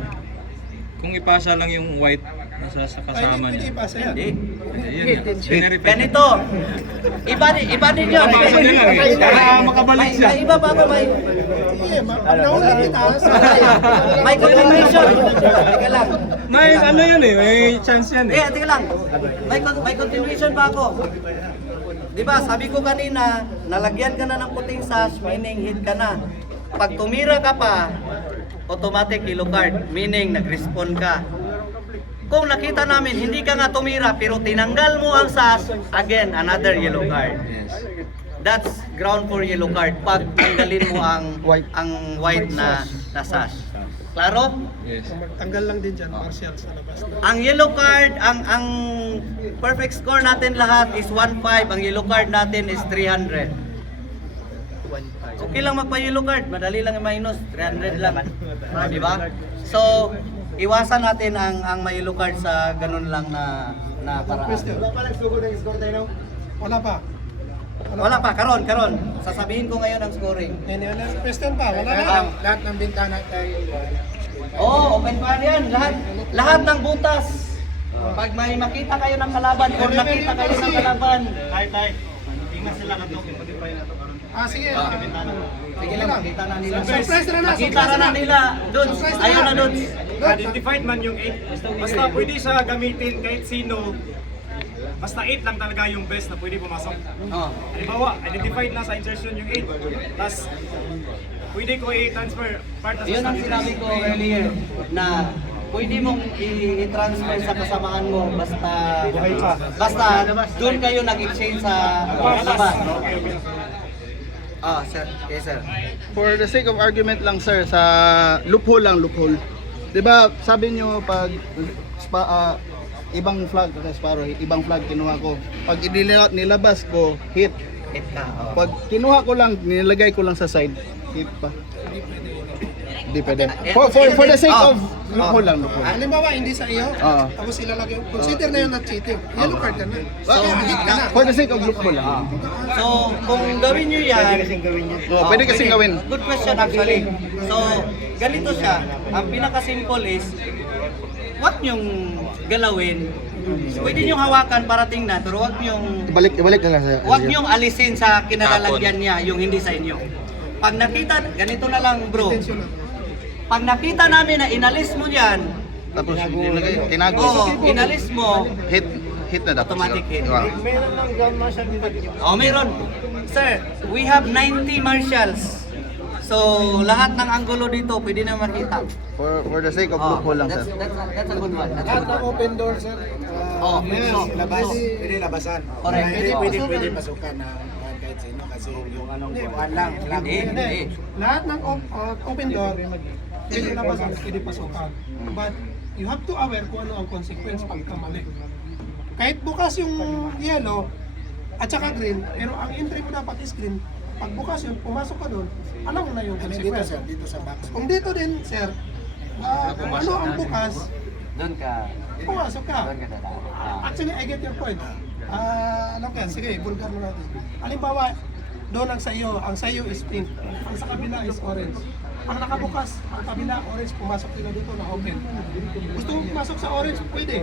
Kung ipasa lang yung white nasa sa kasama Pwede niya. ipasa yan. Hindi. Siniripit. Ganito. Iba din yun. Para makabalik siya. May iba pa ako, may Naulit kita. may continuation. Teka lang. May may chance yan Teka lang. May continuation pa ako. Di ba, sabi ko kanina, nalagyan ka na ng puting sash, meaning hit ka na. Pag tumira ka pa, automatic yellow card, meaning nag-respond ka. Kung nakita namin hindi ka nga tumira pero tinanggal mo ang sash, again another yellow card. That's ground for yellow card pag tanggalin mo ang white na sash. Klaro? Tanggal lang din dyan, partial sa labas. Ang yellow card, ang perfect score natin lahat is 1-5. Ang yellow card natin is 300. Okay lang magpa-yellow card, madali lang i-minus, 300 lang. Di ba? So, iwasan natin ang may-yellow card sa ganun lang na paraan. Wala pa nagsugod ng score tayo, no? Wala pa. Wala pa, karon. Sasabihin ko ngayon ang scoring. Question pa, wala na. Lahat ng bintana tayo. Oo, open fire yan. Lahat ng butas. Pag may makita kayo ng kalaban or nakita kayo ng kalaban. Ingat sila ka doon. Modify na to karon. Sige. Sige lang, makita na nila. Surprise na na. Nakita na nila. Dudes, ayaw na dudes. Identified man yung 8. Basta pwede siya gamitin kahit sino. Basta 8 lang talaga yung best na pwede pumasok. Oh. Halimbawa, identified na sa insertion yung 8. Tapos, pwede ko i-transfer part na sa Yun ang sinabi ko earlier na pwede mong i-transfer sa kasamaan mo basta doon kayo nag-exchange sa labas. Sir. Yes, sir. For the sake of argument lang sir, sa loophole. 'Di ba? Sabi nyo pag ibang flag kasi Sparrow, ibang flag kinuha ko. Pag nilabas ko, hit. Hit ka. Pag kinuha ko lang, nilagay ko lang sa side, hit pa. Hindi pwede. For the sake of loophole lang. Halimbawa, hindi sa iyo, Oo. tapos sila lagi, consider na yun na cheating. Yellow card ka na. So, hit ka na. For the sake of loophole lang. So, kung gawin nyo yan, Pwede kasing gawin. Good question actually. So, ganito siya. Ang pinaka-simple is, wag nyong galawin. Pwede nyong hawakan para tingnan, pero wag nyong Ibalik na lang sa... wag nyong alisin sa kinalalagyan niya yung hindi sa inyo. Pag nakita, ganito na lang bro. Pag nakita namin na inalis mo yan, Tapos nilagay, tinago. inalis mo, Hit na dapat. automatic hit. Wow. Meron ng ground marshal dito. Meron. Sir, we have 90 marshals. So, lahat ng anggulo dito pwede na makita. For the sake of loophole lang sir. That's a good one. That's a Lahat good ng one. open door, sir. Labas. Pwede labasan. Correct. Pwede pasukan na kahit sino kasi yung lang. Hindi. Lahat ng open door, pwede labasan, pwede pasukan. But, you have to aware kung ano ang consequence pag kamali. Kahit bukas yung yellow at saka green, pero ang entry mo dapat is green. Pag bukas yun, pumasok ka doon, alam mo na yung consequence. Dito sa box. Kung dito din, sir, kung ano ang bukas, Doon ka. pumasok ka. Doon ka dadaan. Actually, I get your point. Alam ka, sige, vulgar mo natin. Halimbawa, doon ang sa iyo is pink, ang sa kabila is orange. Ang nakabukas, ang kabila orange, pumasok nila dito na open. Gusto mo pumasok sa orange, pwede.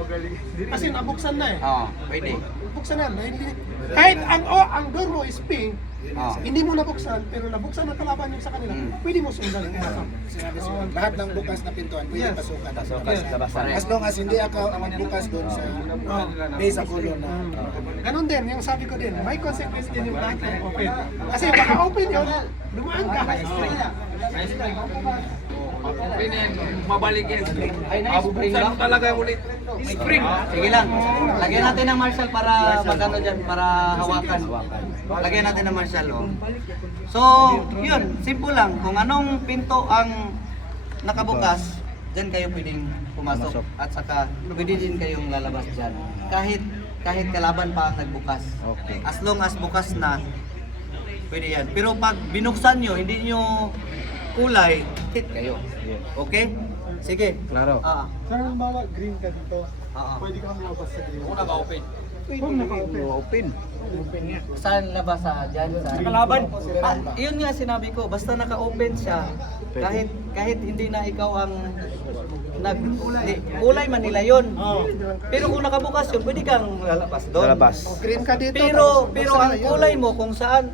Kasi nabuksan na eh. Pwede. Buksan na. Kahit ang door mo is pink, hindi mo nabuksan, pero nabuksan ng kalaban yung sa kanila, pwede mo sundan. Lahat ng bukas na pintuan, pwede pasukan. Labasan. As long as hindi ako magbukas doon sa base sa kulo na. Ganon din, yung sabi ko din, may consequence din yung lahat ng open. Kasi baka open yun, dumaan ka. Mabalik yan. Ay, nice. Spring lang. Talaga ulit. Spring. Sige lang. Lagyan natin ng marshal para magano dyan, para hawakan. Lagyan natin ng marshal. So, yun. Simple lang. Kung anong pinto ang nakabukas, dyan kayo pwedeng pumasok. At saka, pwede din kayong lalabas dyan. Kahit kalaban pa ang nagbukas. As long as bukas na, pwede yan. Pero pag binuksan nyo, hindi nyo kulay, hit kayo. Okay? Sige. Klaro. Sir, halimbawa green ka dito, pwede ka lumabas sa green. Kung naka-open. Kung naka-open. Saan labas dyan? Sa kalaban? Yun nga sinabi ko, basta naka-open siya, kahit hindi na ikaw ang kulay man nila yun. Pero kung nakabukas yun, pwede kang lalabas doon. Green ka dito. Pero ang kulay mo kung saan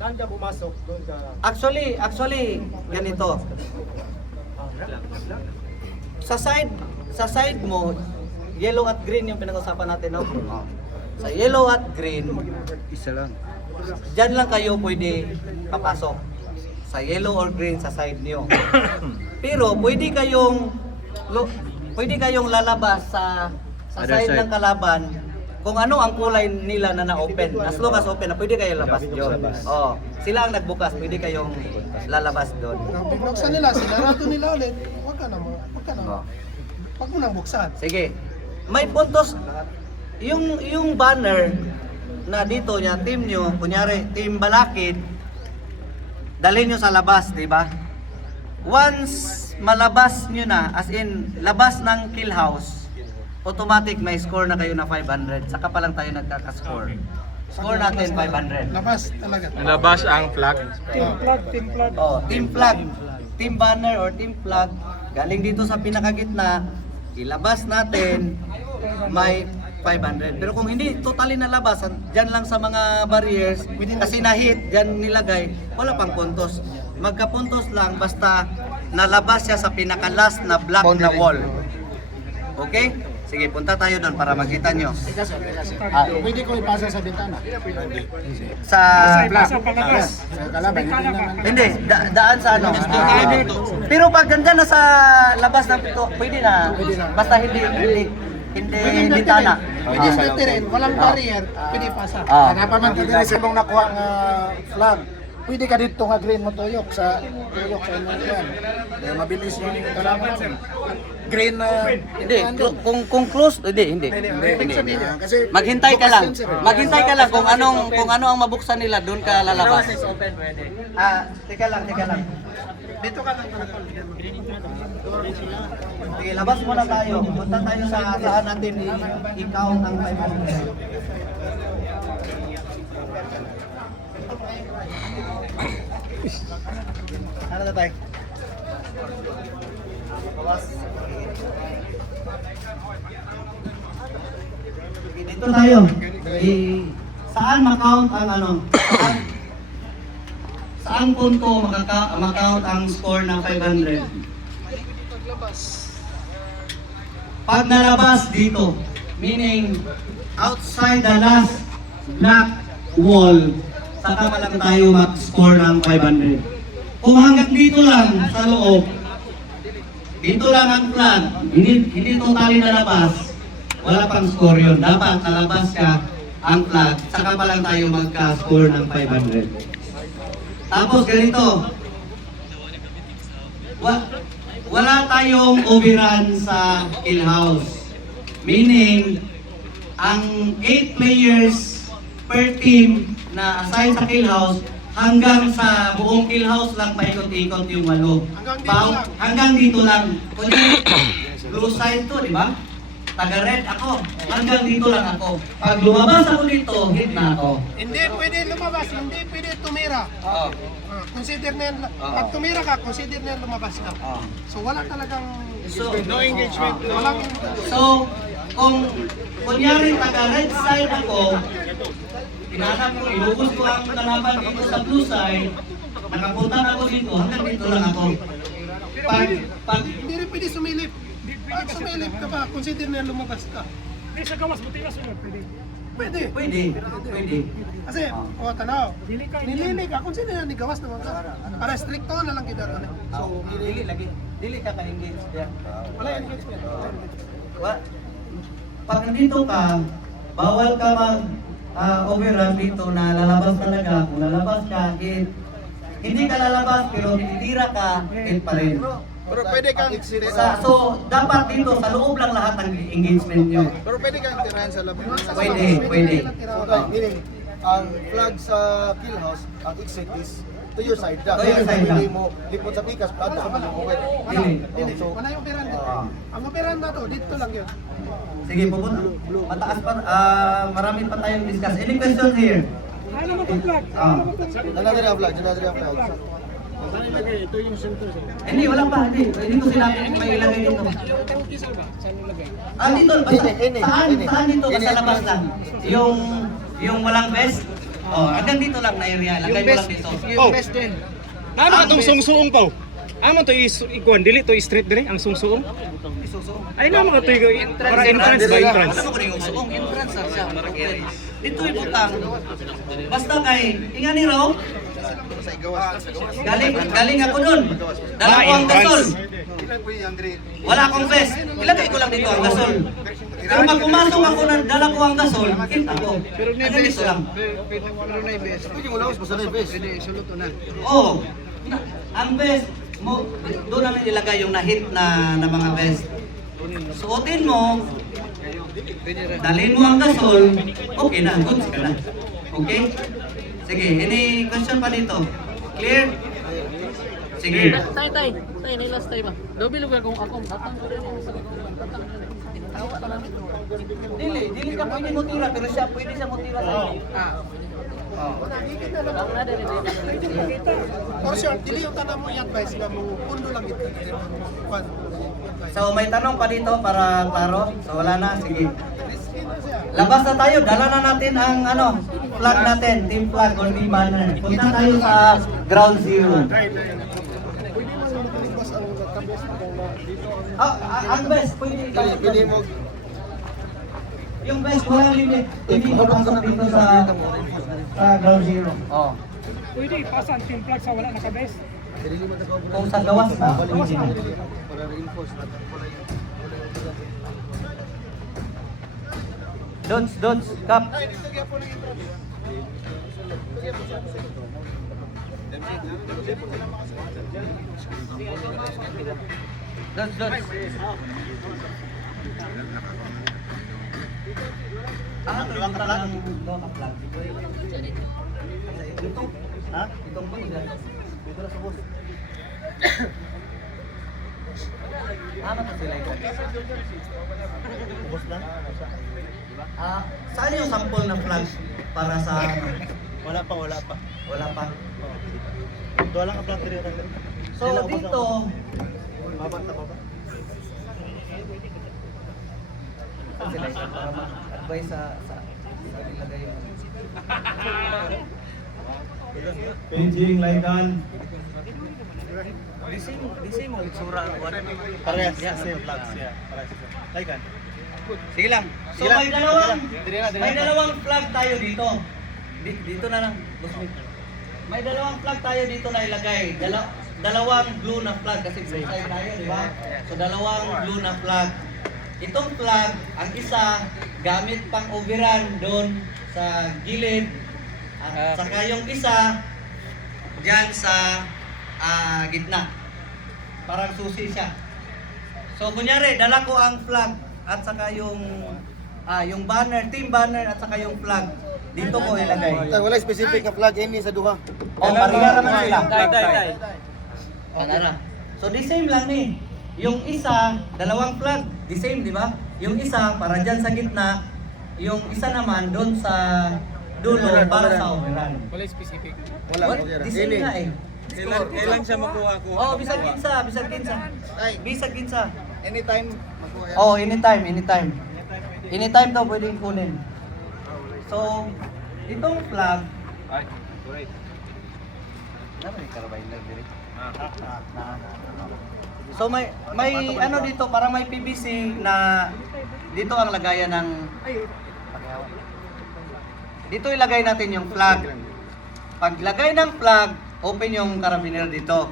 Saan ka pumasok? Doon ka. Actually, ganito. Sa side mo, yellow at green yung pinag-usapan natin, no? Sa yellow at green, Isa lang. dyan lang kayo pwede papasok. sa yellow or green sa side niyo. Pero pwede kayong lalabas sa side ng kalaban kung ano ang kulay nila na na-open. As long as open na, pwede kayo labas doon. Oh, sila ang nagbukas, pwede kayong lalabas doon. Nang binuksan nila, sinarado nila ulit. Huwag ka na. Oh. Huwag mo nang buksan. Sige. May puntos yung banner na dito niya, team nyo, kunyari, team Balakid, dalhin nyo sa labas, di ba? Once malabas nyo na, as in, labas ng kill house, automatic may score na kayo na 500. Saka pa lang tayo nagkaka-score. Score natin 500. Labas talaga. Nalabas ang flag. Oh, team flag, team banner or team flag, galing dito sa pinakagitna, ilabas natin, may 500. Pero kung hindi totally nalabas, dyan lang sa mga barriers, kasi na-hit, dyan nilagay, wala pang puntos. Magkapuntos lang basta nalabas siya sa pinaka-last na black na wall. Okay? Sige, punta tayo doon para makita nyo. Pwede ko ipasa sa bintana. Sa Sa kalaban, hindi naman. hindi, daan sa ano. Pero pag ganda na sa labas ng pito, pwede na. Basta hindi bintana. Pwede sa rin, walang barrier, pwede pasa. Napaman ka din sa mong nakuha nga flag. Pwede ka dito nga green mo tuyok sa inyo yan. Mabilis yung kalaban. Green na Hindi, kung close, hindi. kasi Maghintay ka lang. Maghintay ka lang kung ano ang mabuksan nila, doon ka lalabas. Teka lang. Dito ka lang talaga. Sige, labas muna tayo. Punta tayo sa saan natin i-count ang 500. Ano na tayo? Dito tayo. Saan ma-count ang ano? Saan punto ma-count ang score ng 500? Pag nalabas dito, meaning outside the last black wall, saka pa lang tayo mag-score ng 500. Kung hanggang dito lang sa loob, dito lang ang flag, hindi totally nalabas, wala pang score yun. Dapat nalabas ka ang flag, saka pa lang tayo magka-score ng 500. Tapos ganito, wala tayong overrun sa kill house. Meaning, ang 8 players per team na assign sa kill house, hanggang sa buong kill house lang paikot-ikot yung 8. Hanggang dito lang. Kundi, blue side to, di ba? Taga-red ako. Hanggang dito lang ako. Pag lumabas ako dito, hit na ako. Hindi pwede lumabas, hindi pwede tumira. Consider na yan, pag tumira ka, consider na yan lumabas ka. So wala talagang No engagement. Walang So, kung kunyari taga-red side ako, pinanap ko, ilubos ko ang kalaban dito sa blue side, nakapunta na ako dito, hanggang dito lang ako. hindi rin pwede sumilip. Pag sumilip ka pa, consider na yan lumabas ka. Hindi sa gawas, buti na sunod. Pwede. Pwede. Pwede. Kasi, tanaw, nilili ka, consider na nigawas naman ka. Para stricto na lang kita. So, Dili lagi. Dili ka ka-engage diyan. wala engagement. Pag nandito ka, bawal ka overrun dito na lalabas talaga. Kung lalabas ka, hit. Hindi ka lalabas pero titira ka, hit pa rin. Pero pwede kang So, dapat dito, sa loob lang lahat ng engagement nyo. pero pwede kang tirahan sa labas. Pwede. Meaning, ang flag sa kill house, ang exit is to your side. To your side lang. Hindi mo lipot sa pikas, plata sa mga mobile. Dili. Wala yung operan dito. Ang operan na to, dito lang yun. Sige, pupunta. Mataas pa, marami pa tayong discuss. Any questions here? Ano mo itong flag? Another flag. Hindi, wala pa. Hindi. Dito sila may ilagay dito. Dito. Saan dito? Sa labas lang. Yung walang vest. Hanggang dito lang na area. Lagay mo lang dito. Yung best din. Ano ka itong sungsuong pa? Amo to ikuan dili to straight dire ang sungsuong. Ay na mga to para entrance ba entrance. Ano ko rin yung suong entrance siya. Dito ibutang. Basta kay ingani raw. Galing ako dun. Dala ko ang gasol. Wala akong vest. Ilagay ko lang dito ang gasol. Pero pag pumasok ako na dala ko ang gasol, kita ko. Ganito lang. Oo. Ang vest, doon namin ilagay yung na-hit na mga vest. Suotin mo, dalhin mo ang gasol, okay na, goods ka na. Okay? Sige, any question pa dito? Clear? Sige. Tay, nilas tay ba? Dobi lugar kung ako, tatang ko rin sa tawa ka namin. Dili ka pwede mo tira, pero siya pwede siya mo tira sa iyo. For sure, dili yung tanong mo i-advise na mo pundo lang ito. So may tanong pa dito para klaro? So wala na, sige. Labas na tayo, dala na natin ang flag natin, team flag or team banner. Punta tayo sa ground zero. Ang best, pwede mo. Yung best, walang limit. Hindi papasok dito sa ground zero. Oh. Pwede ipasan team flag sa wala naka-best. Kung sa gawas na. Dots, kap. Dots. Dalawa ka flag? Ito? Ha? Itong po dyan. Dito na sa bus. Ano pa sila ito? Bus lang? Saan yung sample ng flag para sa Wala pa. Wala pa. Doon lang ang flag dito. So dito, sila ito para mag-advise sa nilagay yung Beijing, Laikan. Di mo itsura ang kuwan. Parehas. Same flags. Yeah. Parehas. Laikan. Sige lang. So Sige lang. may dalawang flag tayo dito. Dito na lang. May dalawang flag tayo dito na ilagay. Dalawang blue na flag kasi blue side tayo, di ba? So dalawang blue na flag. Itong flag, ang isa gamit pang overrun doon sa gilid. At saka yung isa diyan sa gitna. Parang susi siya. So kunyari, dala ko ang flag at saka yung banner, team banner at saka yung flag. Dito ko ilagay. Wala specific na flag ini sa duha. O, pareha naman sila. Tay. Panara. So the same lang ni. Yung isa, dalawang flag, the same, di ba? Yung isa para diyan sa gitna, yung isa naman doon sa dulo para sa overrun. Wala specific. The same nga eh. Kailan siya makuha ko? Oh, bisag kinsa. Anytime makuha yan. Oh, anytime. Anytime daw pwedeng kunin. So, itong flag, so may dito para may PVC na dito ang lagayan ng dito ilagay natin yung flag. Paglagay ng flag, open yung carabiner dito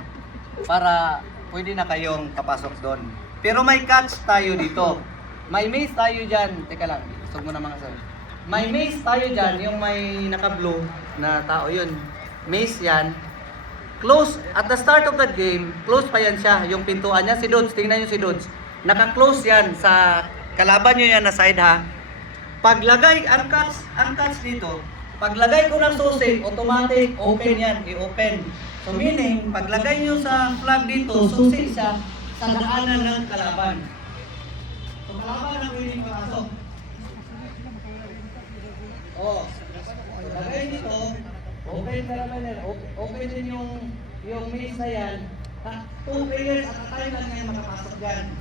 para pwede na kayong papasok doon. Pero may catch tayo dito. May maze tayo dyan. Teka lang, isog mo na mga sir. May maze tayo dyan, yung may naka-blue na tao yun. Maze yan. Close, at the start of the game, close pa yan siya. Yung pintuan niya, si Dodds, tingnan nyo si Dodds. Naka-close yan sa kalaban nyo yan na side ha. Paglagay, ang catch dito, paglagay ko ng susi, automatic, open yan, i-open. So meaning, paglagay nyo sa flag dito, susi siya sa daanan ng kalaban. So kalaban ang pwedeng makasok. Oh, paglagay dito, open kalaban, open din yung maze na yan. 2 players at a time lang yan makapasok dyan.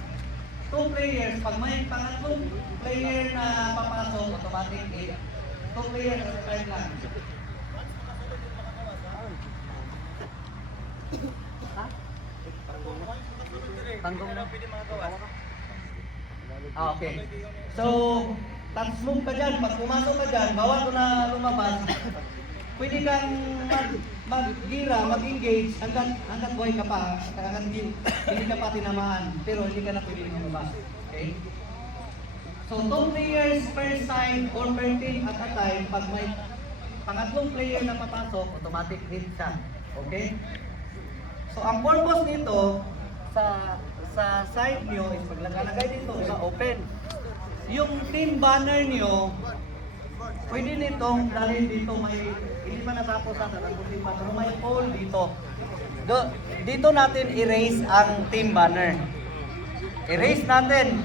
2 players, pag may pangatlong player na papasok, automatic 2 players at a time lang. Ha? Tanggong na? Okay. So, touch move ka dyan. Pag pumasok ka dyan, bawal ko na lumabas. pwede kang mag-gira, mag-engage hanggang buhay ka pa, hanggang hindi ka pa tinamaan, pero hindi ka na pwede lumabas. Okay? So, 2 players per side or per team at a time, pag may pangatlong player na papasok, automatic hit siya. Okay? So, ang purpose nito sa side nyo is paglalagay dito sa open. Yung team banner nyo, pwede nitong dalhin dito, may hindi pa natapos sa tatapusin pa, pero may hole dito. Dito natin erase ang team banner. Erase natin.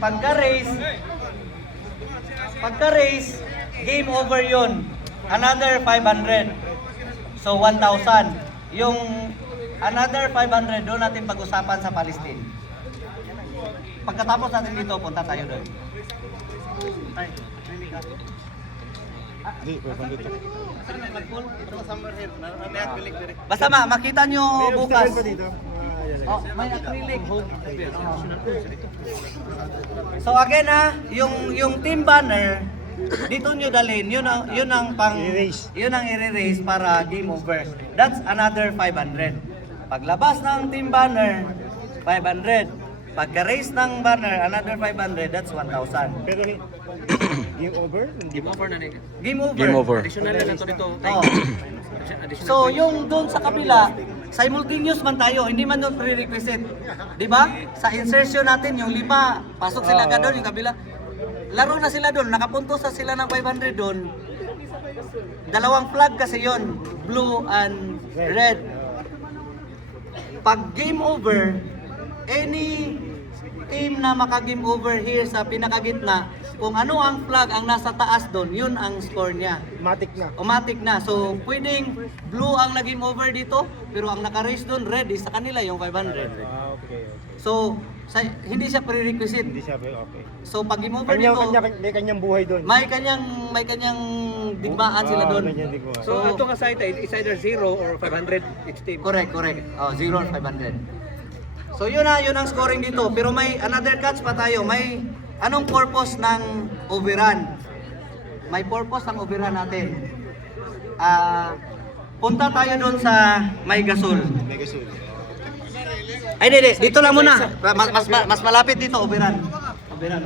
Pagka-raise, game over yun. Another 500. So, 1,000. Yung another 500, doon natin pag-usapan sa Palestine. Pagkatapos natin dito, punta tayo doon. Basta makita nyo bukas. Oh, may acrylic. So again yung team banner dito nyo dalhin, yun ang i-erase para game over. That's another 500. Paglabas ng team banner, 500. Pagka-raise ng banner, another 500, that's 1,000. Pero game over? Game over na nila. Game over. Additional na lang to dito. Oh. So yung doon sa kabila, simultaneous man tayo, hindi man doon prerequisite. 'Di ba? Sa insertion natin yung 5, pasok sila agad doon yung kabila. Laro na sila doon, nakapuntos na sila ng 500 doon. Dalawang flag kasi yon, blue and red. Pag game over, any team na maka-game over here sa pinakagitna, kung ano ang flag ang nasa taas doon, yun ang score niya. Automatic na. So, pwedeng blue ang nag-game over dito, pero ang naka-raise doon, red, is sa kanila yung 500. So, hindi siya prerequisite. Okay. So, pag game over dito, May kanyang buhay doon. may kanyang digmaan sila doon. So, ito nga side, it's either 0 or 500 each team. Correct. Oh, 0 or 500. So yun ang scoring dito. Pero may another catch pa tayo. May anong purpose ng overrun? May purpose ng overrun natin. Punta tayo doon sa may gasol. Ay, hindi. Dito lang muna. Mas malapit dito, overrun. Overrun.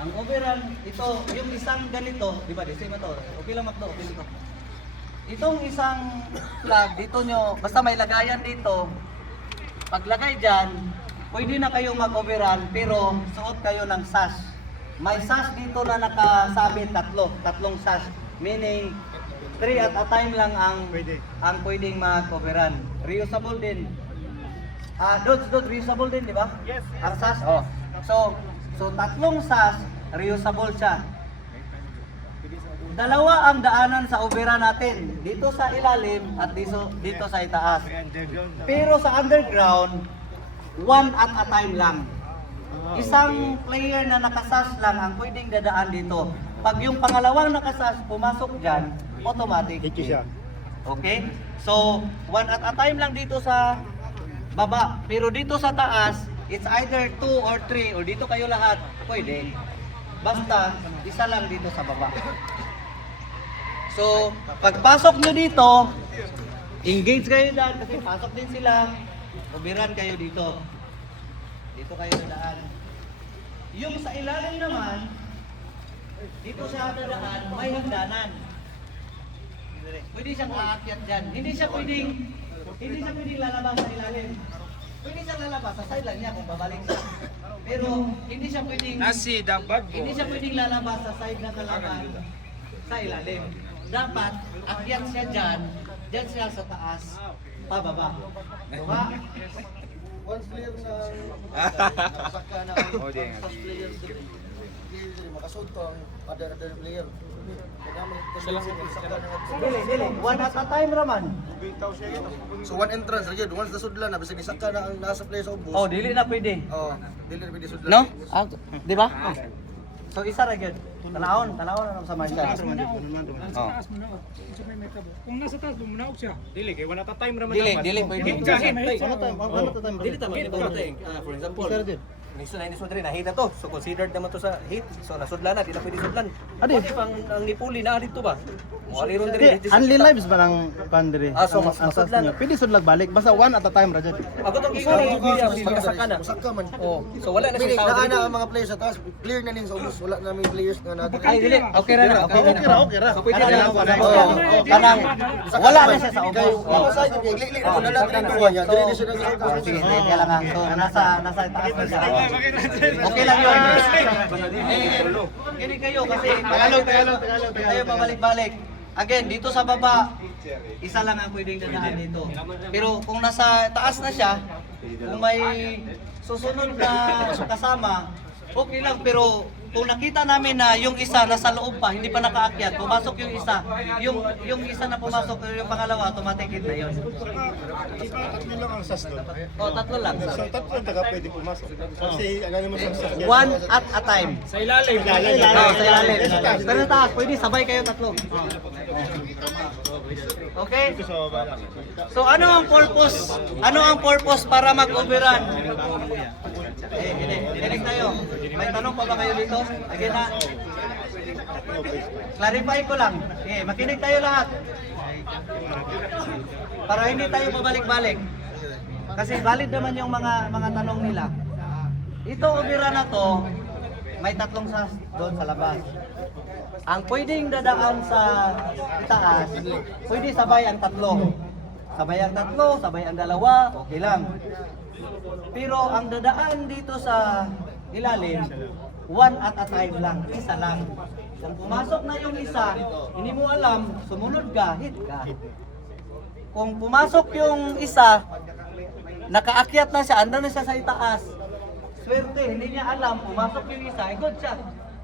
Ang overrun, ito, yung isang ganito, di ba, di same ito, okay lang Macdo, okay dito. Itong isang flag, dito nyo, basta may lagayan dito, paglagay dyan, pwede na kayong mag-overrun, pero suot kayo ng sash. May sash dito na nakasabit, tatlong sash, meaning 3 at a time lang ang pwedeng mag-overrun. Reusable din. Dods, reusable din, di ba? Yes. Ang sash, oh. So tatlong sash, reusable siya. Dalawa ang daanan sa overrun natin. Dito sa ilalim at dito sa itaas. Pero sa underground, 1 at a time lang. Isang player na nakasash lang ang pwedeng dadaan dito. Pag yung pangalawang nakasash pumasok dyan, automatic. Okay? So, 1 at a time lang dito sa baba. Pero dito sa taas, it's either 2 or 3 or dito kayo lahat, pwede. Basta, isa lang dito sa baba. So, pagpasok nyo dito, engage kayo dyan kasi pasok din sila. Ubiran kayo dito. Dito kayo dadaan. Yung sa ilalim naman, dito siya dadaan, may hagdanan. Pwede siyang aakyat dyan. Hindi siya pwedeng lalabas sa ilalim. Pwede siyang lalabas, sa side lang niya kung babalik siya. Pero hindi siya pwedeng lalabas sa side na kalaban sa ilalim. Dapat akyat siya dyan siya sa taas, pababa. Diba? Once player na saka na first player makasud to ang other player. Dili. 1 at a time raman. So one entrance ra gyud once nasudlan na bisag isaka na ang nasa player sa ubos. Oh, dili na pwede. Oh, dili na pwede sudlan. No? Di ba? So isa ra gyud. Tanawon na sa marcha. Kung nasa taas mo munaog siya. Dili kay wala ta time ra man. Dili pwede. Hit ka, hit. Dili ta magpapatay. For example, Niso na rin nahita to. So considered naman to sa hit. So nasudlan na, di na pwede sudlan. Adi. Pwede pang ang nipuli na dito ba? Wali ron diri. Only lives ba lang pandiri? So mas masudlan. Pwede sudlag balik basta one at a time ra jud. Ako tong ikaw pagkasaka na. Oh, so wala na siya tao dito. ang mga players sa taas, clear na ning sa ubos. Wala na may players nga natin. Ay dili, okay ra na. Okay ra. So pwede na. Kanang wala na siya sa ubos. Kung nalang na duwa niya, dire siya nag Sige, kaya lang ha. So nasa taas na siya. Okay lang yun. Kini kayo kasi Tagalog. Tayo pabalik-balik. Again, dito sa baba, isa lang ang pwedeng dadaan dito. Pero kung nasa taas na siya, kung may susunod na kasama, okay lang. Pero kung nakita namin na yung isa nasa loob pa, hindi pa nakaakyat, pumasok yung isa. Yung isa na pumasok, yung pangalawa, automatic hit na yun. Tatlo lang ang sas doon. O, tatlo lang. So, tatlo ang taga pwede pumasok. Kasi, ano naman sa sas yan. One at a time. Sa ilalim. Sa ilalim. Pero sa taas, pwede sabay kayo tatlo. Okay? So ano ang purpose? Ano ang purpose para mag-overrun? Dinig tayo. May tanong pa ba kayo dito? Again ha. Clarify ko lang. Makinig tayo lahat. Para hindi tayo pabalik-balik. Kasi valid naman yung mga tanong nila. Ito overrun na to, may tatlong sas doon sa labas. Ang pwedeng dadaan sa itaas, pwede sabay ang tatlo. Sabay ang tatlo, sabay ang dalawa, okay lang. Pero ang dadaan dito sa ilalim, one at a time lang, isa lang. Kung pumasok na yung isa, hindi mo alam, sumunod ka, hit ka. Kung pumasok yung isa, nakaakyat na siya, andun na siya sa itaas. Swerte, hindi niya alam, pumasok yung isa, good shot.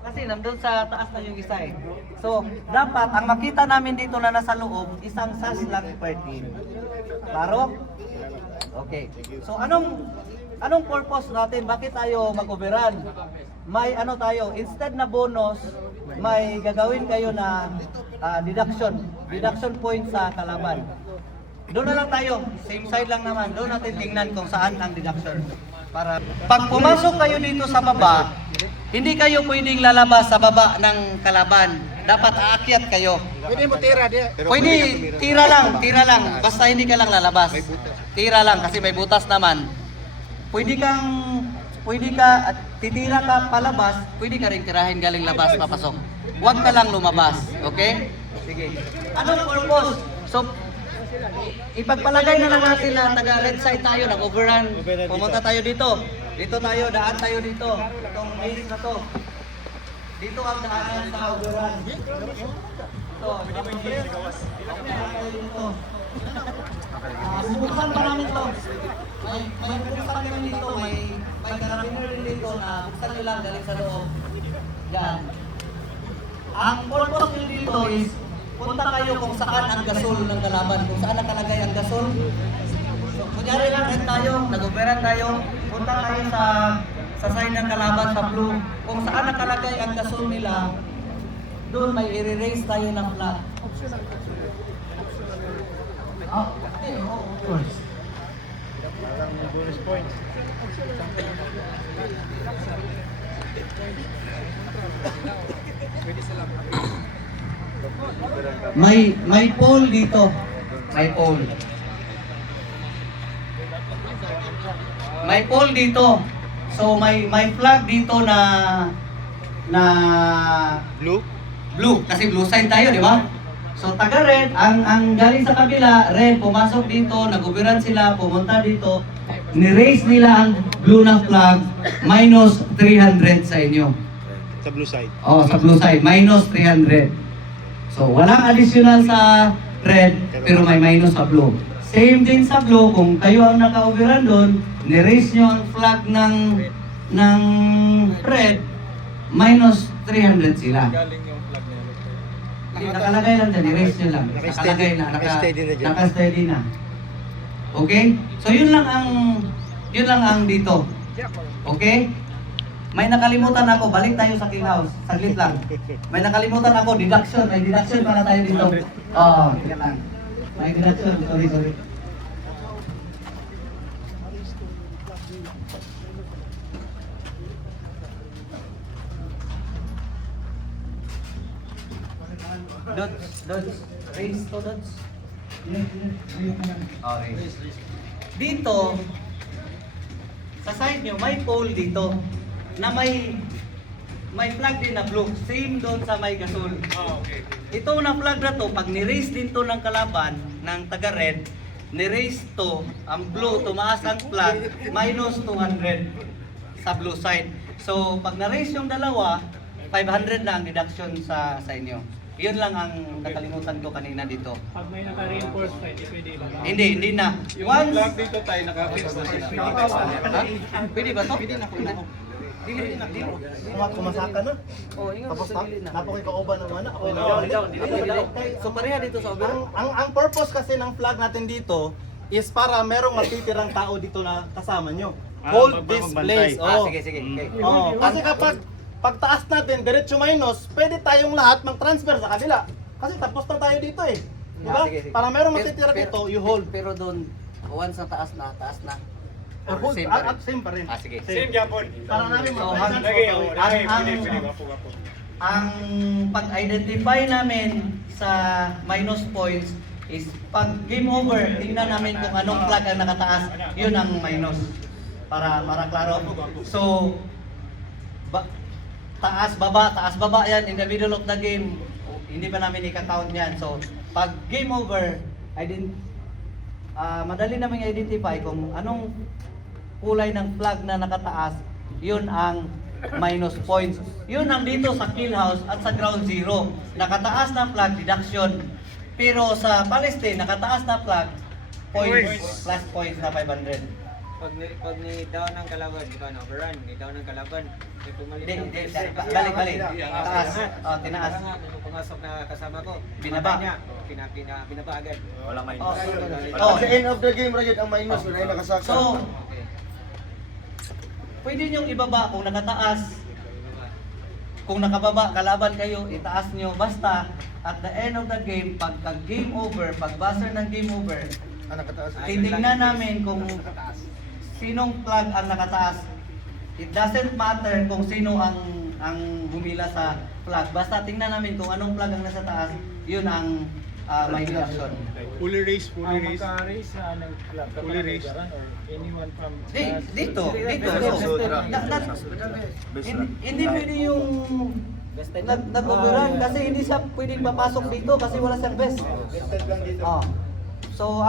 Kasi nandun sa taas na yung isa eh. So, dapat, ang makita namin dito na nasa loob, isang sas lang per team. Klaro? Okay. So, anong purpose natin? Bakit tayo mag-overrun? May ano tayo, instead na bonus, may gagawin kayo na deduction point sa kalaban. Doon na lang tayo, same side lang naman. Doon natin tingnan kung saan ang deduction. Para pag pumasok kayo dito sa baba, hindi kayo pwedeng lalabas sa baba ng kalaban. Dapat aakyat kayo. Pwede mo tira di. Pwede tira lang. Basta hindi ka lang lalabas. Tira lang kasi may butas naman. Pwede ka at titira ka palabas, pwede ka rin tirahin galing labas papasok. Huwag ka lang lumabas, okay? Sige. Anong purpose? So, ipagpalagay na lang natin na taga red side tayo, nag-overrun. Pumunta tayo dito. Dito tayo, daan tayo dito. Itong base na to. Dito ang daan sa overrun. Ito, dito. Bubuksan pa namin to. May bubuksan namin dito, may karabiner rin dito na buksan nyo lang galing sa loob. Yan. Ang purpose nyo dito is punta kayo kung saan ang gasol ng kalaban, kung saan nakalagay ang gasol. So, kunyari lang rin tayo, nag-overrun tayo, punta tayo sa side ng kalaban sa blue. Kung saan nakalagay ang gasol nila, doon may i-erase tayo ng flag. Of course. Bonus points. May pole dito. May pole. May pole dito. So may flag dito na blue kasi blue sign tayo, di ba? So taga red, ang galing sa kabila, red pumasok dito, nag-overrun sila, pumunta dito, ni-raise nila ang blue na flag, minus 300 sa inyo. Sa blue side. Oh, sa blue side, minus 300. So walang additional sa red, pero may minus sa blue. Same din sa blue, kung kayo ang naka-overrun doon, ni-raise nyo ang flag ng red, minus 300 sila. Nakalagay lang dyan, i-raise nyo lang. Nakalagay na, naka-steady na. Okay? So yun lang ang dito. Okay? May nakalimutan ako, balik tayo sa kill house. Saglit lang. May nakalimutan ako, deduction. May deduction para tayo dito. Oo, yan lang. May deduction, sorry. Dods. Raise to Dods. Okay. Dito, sa side nyo, may pole dito na may plug din na blue. Same doon sa may gasol. Ito na plug na to, pag ni-raise din to ng kalaban, ng taga-red, ni-raise to, ang blue, tumaas ang plug, minus 200 sa blue side. So, pag na-raise yung dalawa, 500 na ang deduction sa inyo. Yun lang ang nakalimutan ko kanina dito. Pag may naka-reinforce pa, hindi pwede ba? Hindi na. Once, dito tayo naka-fix na sila. pwede ba to? Pwede na. Kumasaka na. Oh, ingat Tapos sa gilid na. napoy kauban naman ako. So pareha dito sa over. Ang purpose kasi ng flag natin dito is para merong matitirang tao dito na kasama nyo. Hold this place. Sige. Okay. Kasi kapag pagtaas natin, diretso minus, pwede tayong lahat mag-transfer sa kabila. Kasi tapos na tayo dito eh. Diba? Sige. Para merong matitira dito, you hold. Pero doon, once na taas na. Hold, Same pa rin. same pa rin. Sige. Same Japon. Para namin So, ang pag-identify namin sa minus points is pag game over, tingnan namin kung anong flag ang nakataas, yun ang minus. Para klaro. So, taas baba yan in the middle of the game. Hindi pa namin i-count yan. So, pag game over, madali namin identify kung anong kulay ng flag na nakataas, yun ang minus points. Yun ang dito sa kill house at sa ground zero. Nakataas na flag, deduction. Pero sa Palestine, nakataas na flag, points, plus points na 500. Pag ni down ng kalaban, di ba, overrun, ni down ng kalaban, may pumalit Balik. Taas. Tinaas. Kung pumasok na kasama ko, Binaba. niya, binaba agad. Walang minus. At the end of the game, Rayod, ang minus, wala yung nakasaka. So, pwede niyong ibaba kung nakataas. Kung nakababa, kalaban kayo, itaas niyo. Basta, at the end of the game, pagka game over, pag buzzer ng game over, titingnan namin kung sinong flag ang nakataas. It doesn't matter kung sino ang humila sa flag. Basta tingnan namin kung anong flag ang nasa taas, yun ang may deduction. Fully race. Maka-race ng club, Fully race. or anyone from Dito. Hindi pwede yung nag-overrun kasi hindi siya pwedeng papasok dito kasi wala siyang vest. So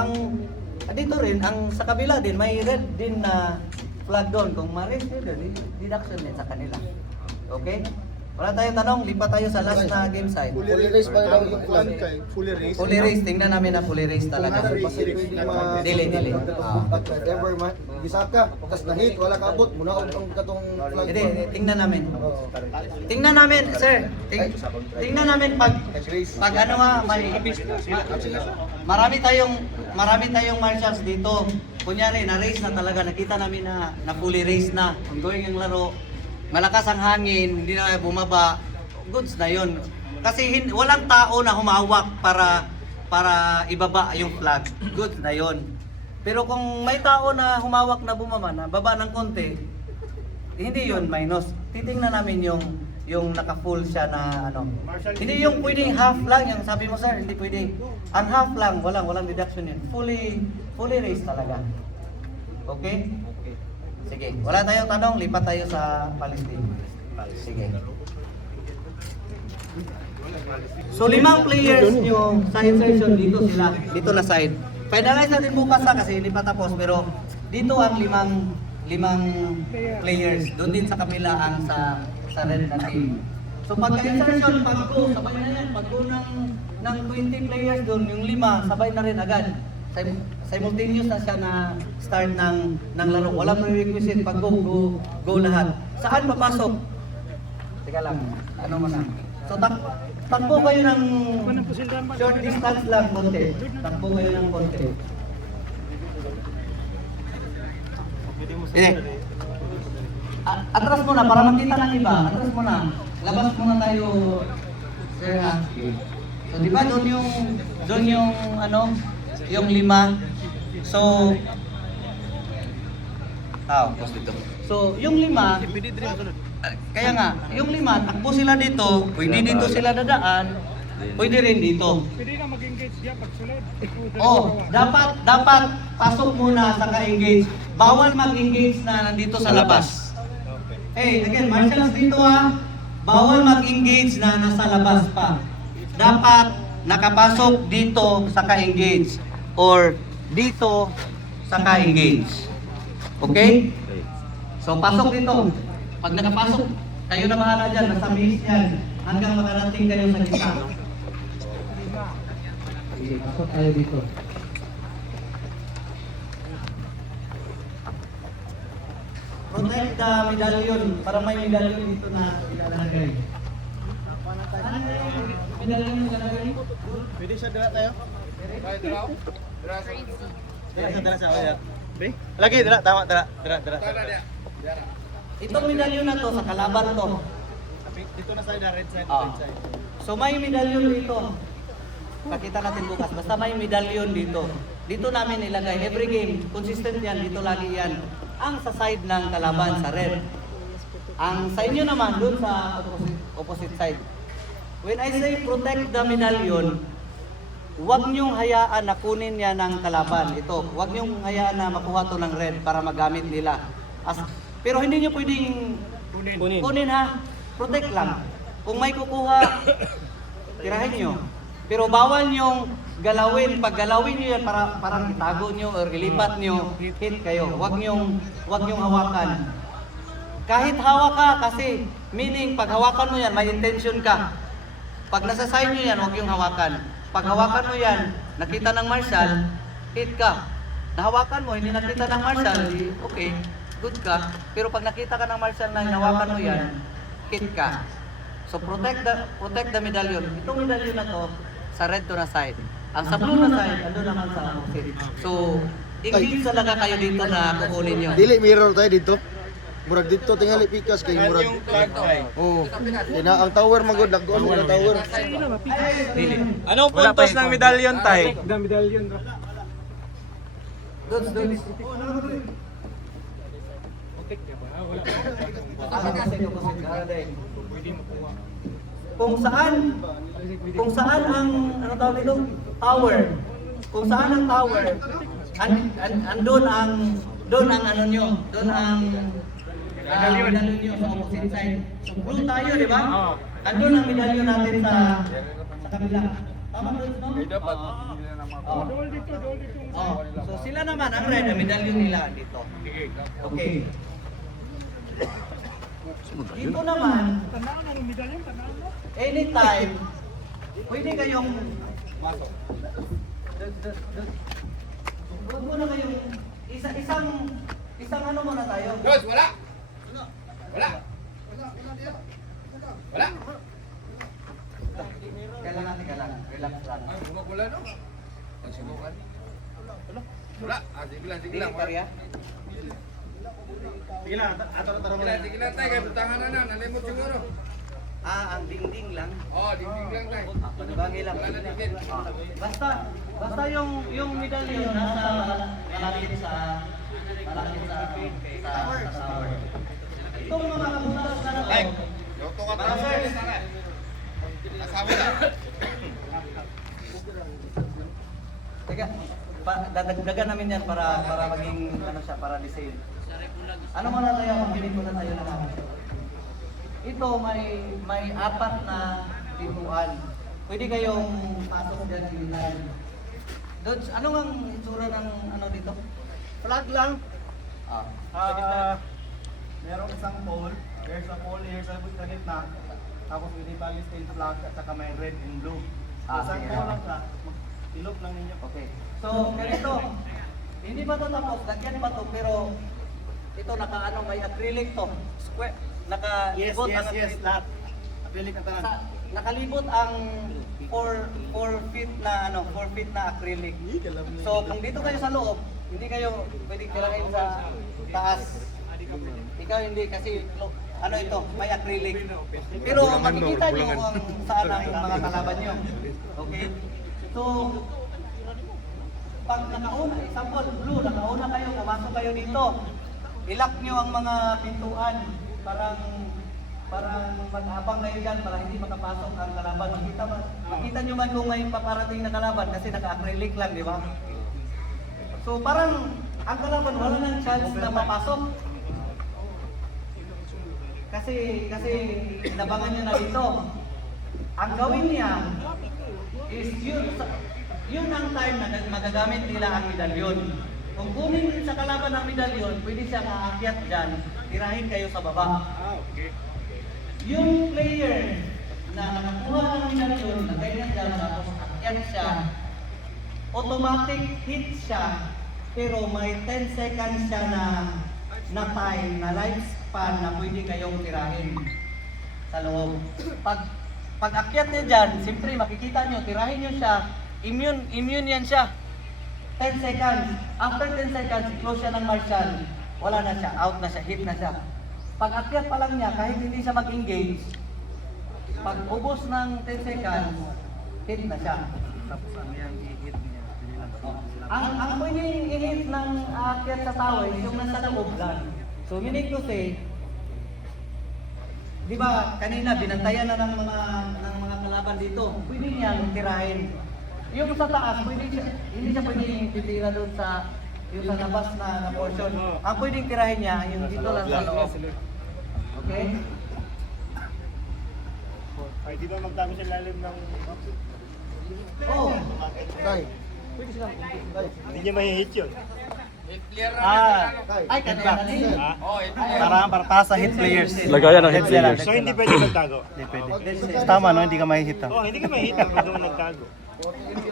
dito rin, sa kabila din, may red din na flag doon. Kung ma-raise nyo doon, deduction din sa kanila. Okay? Wala tayong tanong, lipat tayo sa last na game side. Fully race pa daw yung flag kay fully race. Fully race, tingnan namin na fully race talaga. Dili. Ever, gisaka, tas na-hit, wala kabot, muna ang katong flag. Hindi, tingnan namin. Tingnan namin, sir. Tingnan namin pag ano nga, marami tayong marshals dito. Kunyari, na-race na talaga, nakita namin na fully race na. Ongoing ang laro. Malakas ang hangin, hindi na bumaba. Goods na yun. Kasi walang tao na humawak para ibaba yung flag. Goods na yun. Pero kung may tao na humawak na bumaba, na baba ng konti, hindi yun minus. Titingnan namin yung naka-full siya na ano. Hindi yung pwedeng half lang, yung sabi mo sir, hindi pwedeng. Ang half lang, walang deduction yun. Fully race talaga. Okay? Sige, wala tayong tanong, lipat tayo sa Palestine. Sige. So 5 players nyo sa insertion dito sila, dito na side. Finalize natin bukas kasi hindi pa tapos, pero dito ang limang players. Doon din sa kabila ang sa red na team. So pagka-insertion, pag-go, sabay na yan. Pag-go ng 20 players doon, yung 5, sabay na rin agad. Simultaneous na siya na start ng laro. Walang prerequisite, pag-go lahat. Saan papasok? Teka lang, ano mo na. So takbo kayo ng short distance lang, konti. Takbo kayo ng konti. Atras muna para makita ng iba. Atras muna. Labas muna tayo. Sir, ha? So, di ba doon yung ano, yung 5. So, So, yung 5, kaya nga, yung 5, takbo sila dito, pwede dito sila dadaan, pwede rin dito. Pwede na mag-engage diyan pag sunod. Oh, dapat pasok muna sa ka-engage. Bawal mag-engage na nandito sa labas. Hey, again, marshals dito bawal mag-engage na nasa labas pa. Dapat nakapasok dito sa ka-engage or dito sa ka-engage. Okay? So, pasok dito. Pag nakapasok, kayo na bahala dyan, nasa base yan, hanggang makarating kayo sa gitna. Sige, pasok tayo dito. Protect the medallion, para may medallion dito na ilalagay. Ano yung medallion na ilalagay? Pwede siya dala tayo? Dala siya, kaya. Lagi, dala, tama, dala. Itong medallion na to, sa kalaban to. Dito na side, red side, Ah. red side. So may medallion dito. Pakita natin bukas. Basta may medallion dito. Dito namin ilagay. Every game, consistent yan. Dito lagi yan. Ang sa side ng kalaban, sa red. Ang sa inyo naman, dun sa opposite side. When I say protect the medallion, huwag niyong hayaan na kunin yan ng kalaban. Ito, huwag niyong hayaan na makuha to ng red para magamit nila. Pero hindi niyo pwedeng kunin ha. Protect lang. Kung may kukuha, tirahin niyo. Pero bawal niyong galawin. Pag galawin niyo yan, parang itago niyo or ilipat niyo, hit kayo. Huwag niyong hawakan. Kahit hawak ka, kasi meaning pag hawakan mo yan, may intention ka. Pag nasa side niyo yan, huwag yung hawakan. Pag hawakan mo yan, nakita ng marshal, hit ka. Nahawakan mo, hindi nakita ng marshal, okay, good ka. Pero pag nakita ka ng marshal na hinawakan mo yan, hit ka. So protect the medallion. Itong medallion na to, sa red to na side. Ang sa blue na side, ando naman sa opposite. So, engage talaga kayo dito na kukunin nyo. Dili mirror tayo dito. Murag dito tingali pikas kay murag. Oo. Ina ang tower magod nagduan mo ang tower. Anong puntos ng medallion tay? The medallion. Doon. Kung saan ang ano tawag dito? Tower. Kung saan ang tower, andun ang ano nyo, doon ang medallion nyo sa opposite side. So blue tayo, di ba? Andun ang medallion natin sa kabila. Tama doon, no? So sila naman, ang red, ang medallion nila dito. Okay. Dito naman, anytime, pwede kayong huwag muna kayong isang ano muna tayo. Guys, wala! Kailangan natin, relax lang. Wala no? Pagsimukan. Wala. Sige lang. Sige, Maria. Sige lang, ato na tarong. Sige lang tayo. Kaya tangan na. Nalimot siguro. Ang dingding lang. Dingding lang tayo. Panibagi lang. Basta yung medallion nasa malapit sa tower. Itong mga kabutas na nato. Yoto ka tayo. Nasabi na. Teka, dadagdagan namin yan para maging ano siya, para design. Ano muna tayo, mag-delete muna tayo naman. Ito may 4 na pintuan. Pwede kayong pasok dyan anytime. Doon, ano ang itsura ng ano dito? Flag lang. Merong isang pole. There's a pole here sa gitna. Tapos pwede Palestine flag at saka may red and blue. Isang sige. pole lang siya. Ilok lang ninyo. Okay. So, ganito. Hindi pa ito tapos. Lagyan pa ito. Pero ito may acrylic to. Square. Nakalibot ang lahat. Acrylic na tanan. Nakalibot ang 4 feet na 4 feet na acrylic. So, kung dito kayo sa loob, hindi kayo pwedeng kailangan sa taas. Ikaw hindi kasi ano ito, may acrylic. Pero makikita nyo kung saan ang mga kalaban nyo. Okay? So, pag nakauna, example, blue, nakauna kayo, pumasok kayo dito. Ilock nyo ang mga pintuan. Parang mag-abang kayo dyan para hindi makapasok ang kalaban. Makita nyo man kung may paparating na kalaban kasi naka-acrylic lang, di ba? So parang ang kalaban wala nang chance na mapasok. Kasi inabangan niya na dito. Ang gawin niya is yun ang time na magagamit nila ang medalyon. Kung kunin sa kalaban ang medalyon, pwede siya aakyat dyan, tirahin kayo sa baba. Yung player na nakakuha ng medalyon, na ganyan dyan, tapos aakyat siya, automatic hit siya, pero may 10 seconds siya na time, na lifespan na pwede kayong tirahin sa loob. Pag akyat niya dyan, siyempre makikita nyo, tirahin nyo siya, immune yan siya. 10 seconds. After 10 seconds, close siya ng martial. Wala na siya, out na siya, hit na siya. Pag akyat pa lang niya, kahit hindi siya mag-engage, pag ubos ng 10 seconds, hit na siya. Tapos ano yan, i-hit niya. Ang pwedeng i-hit ng akyat sa tao is yung nasa loob lang. So meaning to say, di ba kanina binantayan na ng mga kalaban dito, pwede niyang tirahin. Yung sa taas, hindi siya pwedeng titira doon sa yung sa labas na portion. Ang pwedeng tirahin niya, yung dito lang sa loob. Okay? Ay, di ba magtago sa lalim ng... Oh! Hindi niya mahihit yun. Ay, kanina na din. Para sa hit players. Lagayan ng head players. So hindi pwede magtago? Hindi pwede. Tama, no? Hindi ka mahihit. Oh, hindi ka mahihit pag doon nagtago.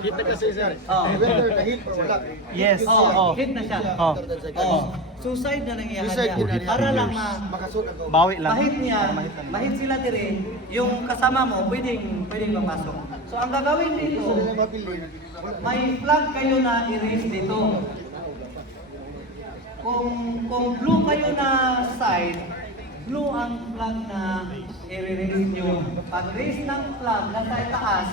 Hit na kasi sir. Oh. Whether na-hit or wala. Yes. Oh, hit na siya. Oh. Oh. Suicide na nangyayari Suicide niya. na Para lang Makasuot ang Bawi lang. mahit niya, mahit sila dire, yung kasama mo, pwedeng papasok. So ang gagawin dito, may flag kayo na i-raise dito. Kung blue kayo na side, blue ang flag na i-raise nyo. Pag raise ng flag na sa taas,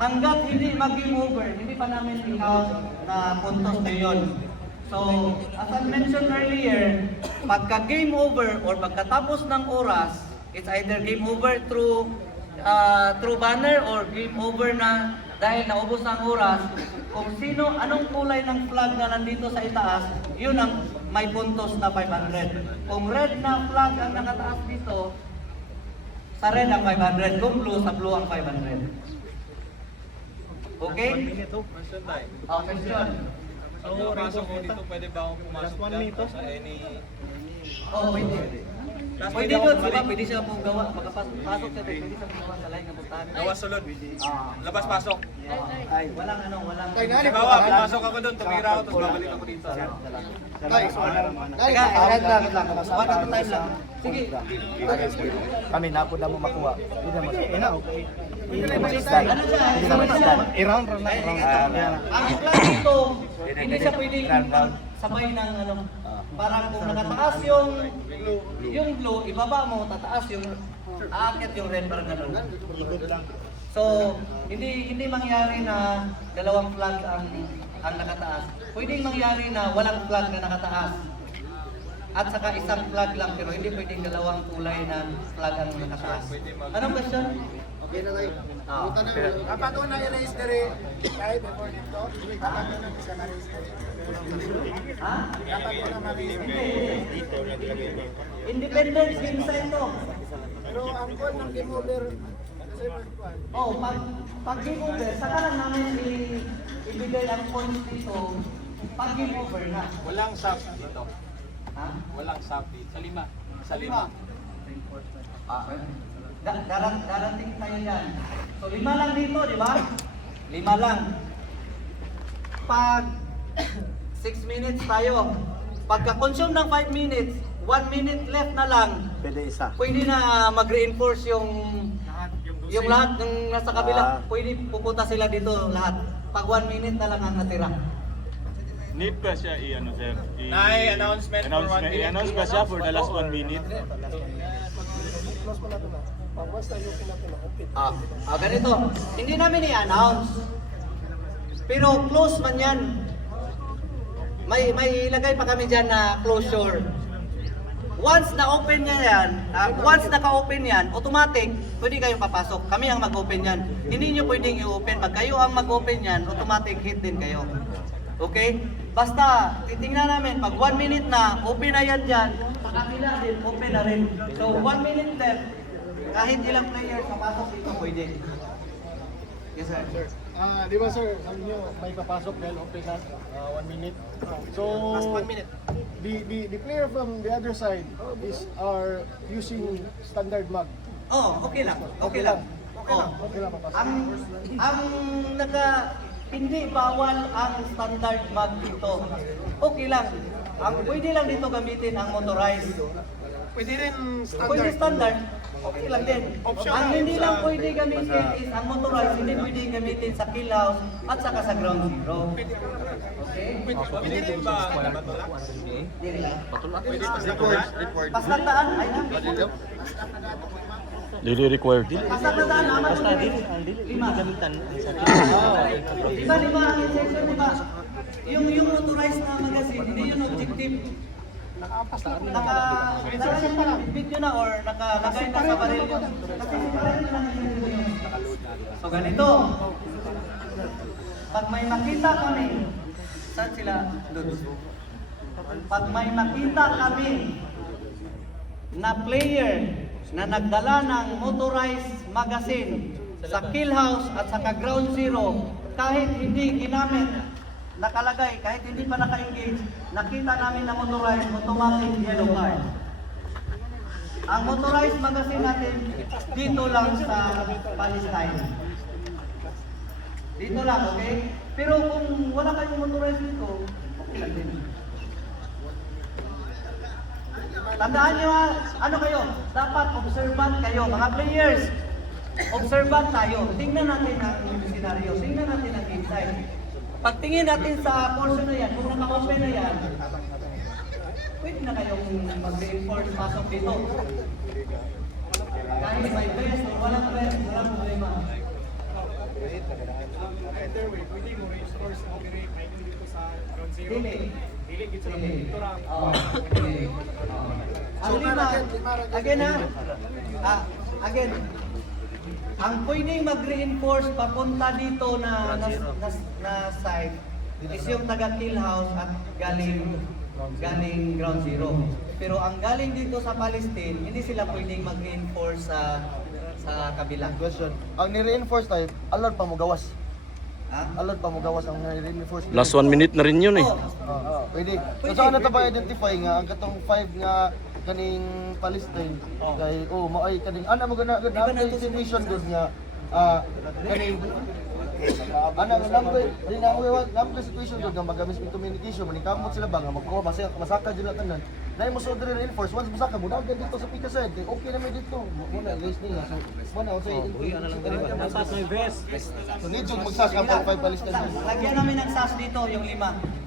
hanggat hindi mag-game over, hindi pa namin i-count na puntos na yun. So, as I mentioned earlier, pagka game over or pagkatapos ng oras, it's either game over through banner or game over na dahil naubos ang oras. Kung sino, anong kulay ng flag na nandito sa itaas, yun ang may puntos na 500. Kung red na flag ang nakataas dito, sa red ang 500. Kung blue, sa blue ang 500. Okay? Oh, question. So, pasok ko dito, pwede ba akong pumasok dyan sa any... Oh, pwede. Pwede doon, di ba? Pwede siya pong gawa. Pagkapasok siya, pwede siya pong gawa sa lahat ng puntahan. Gawa sulod. Labas-pasok. Ay, walang ano, walang... Halimbawa, pumasok ako doon, tumira ako, tapos babalik ako dito. Teka, right lang. One at a time lang. Sige. Kami napunta mo makuha. Hindi mo Ano siya? I-round na. Ang plan dito, hindi siya pwedeng sabay ng ano. Parang kung nakataas yung blue, ibaba mo, tataas yung aakyat yung red, parang gano'n. So, hindi mangyari na dalawang flag ang nakataas. Pwedeng mangyari na walang flag na nakataas. At saka isang flag lang, pero hindi pwedeng dalawang kulay na flag ang nakataas. Anong question? Okay na tayo. Punta na. Dapat ko na i-raise na rin. Kahit before dito. Dapat ko na isa na raise na rin. Ha? Dapat ko na ma-raise. Independence inside to. Pero ang call ng game over, Oh, pag game over, saka lang namin ibigay ang points dito pag game over na. Walang sub dito. Ha? Walang sub dito. Sa lima. Darating tayo dyan. So 5 lang dito, di ba? 5 lang. Pag 6 minutes tayo, pagka-consume ng 5 minutes, 1 minute left na lang, pwede na mag-reinforce yung lahat ng nasa kabila. Pwede pupunta sila dito lahat. Pag 1 minute na lang ang natira. Need pa siya i-ano sir? announcement for 1 minute. I-announce pa siya for the last 1 minute? Close pa natin na. Once na yung natin na open. Ganito, hindi namin i-announce. Pero close man yan. May ilagay pa kami dyan na closure. Once na-open niya yan, once naka-open yan, automatic, pwede kayong papasok. Kami ang mag-open yan. Hindi nyo pwedeng i-open. Pag kayo ang mag-open yan, automatic hit din kayo. Okay? Basta, titingnan namin, pag 1 minute na, open na yan dyan, sa kanila din, open na rin. So, 1 minute left, kahit ilang players papasok dito, pwede. Yes, sir. Di ba sir, sabi niyo may papasok dahil open na 1 minute. So, Last 1 minute. the player from the other side are using standard mag. Oh, okay lang. Okay lang. Okay lang papasok. Ang hindi bawal ang standard mag dito. Okay lang. Ang pwede lang dito gamitin ang motorized. Pwede rin Pwede standard. standard. Okay lang din. Ang hindi lang pwede gamitin is ang motorized, hindi pwede gamitin sa kill house at saka sa ground zero. Pwede rin ba? Basta daan, ay na. Dili required. Basta daan, naman basta lima gamitan. Lima ang insertion, di ba? Yung motorized na magazine, hindi yun objective. Naka-video na or nakalagay na sa baril yun. Kasi si baril na lang yun. So ganito, pag may makita kami, saan sila? Doon. Pag may makita kami na player na nagdala ng motorized magazine sa kill house at sa ground zero, kahit hindi ginamit, nakalagay, kahit hindi pa naka-engage, nakita namin na motorized, automatic yellow card. Ang motorized magazine natin, dito lang sa Palestine. Dito lang, okay? Pero kung wala kayong motorized dito, okay lang din. Tandaan nyo, ano kayo? Dapat observant kayo, mga players. Observant tayo. Tingnan natin ang scenario. Tingnan natin ang inside. Pagtingin natin sa portion na yan, kung naka-open na yan, pwede na kayong mag-reinforce pasok dito. Kahit may best o walang best, walang problema. Either way, pwede mo reinforce na operate ay dito sa ground zero. Dili. Dili dito sa dito ra. Ang lima, again ha, again, ang pwedeng mag-reinforce papunta dito na site is yung taga-kill house at galing ground zero. Pero ang galing dito sa Palestine, hindi sila pwedeng mag-reinforce sa kabila. Question. Ang ni-reinforce tayo, alert pa mo gawas. Ha? Alert pa mo gawas ang ni-reinforce. Last 1 minute na rin yun eh. Pwede. So saan na ba identify nga ang katong 5 nga kaning Palestine kay maay kaning ana mo gana situation good nga kaning ana number situation good nga magamis ng communication manikamot sila ba nga magkuha masaka jud tanan dai mo so dire reinforce once masaka mo dagan dito sa pika side kay okay na may dito muna listening na so muna unsay ana lang diri ba Nasas may vest. so need jud magsas ang 5 Palestine. Lagyan namin ng SAS dito, yung 5.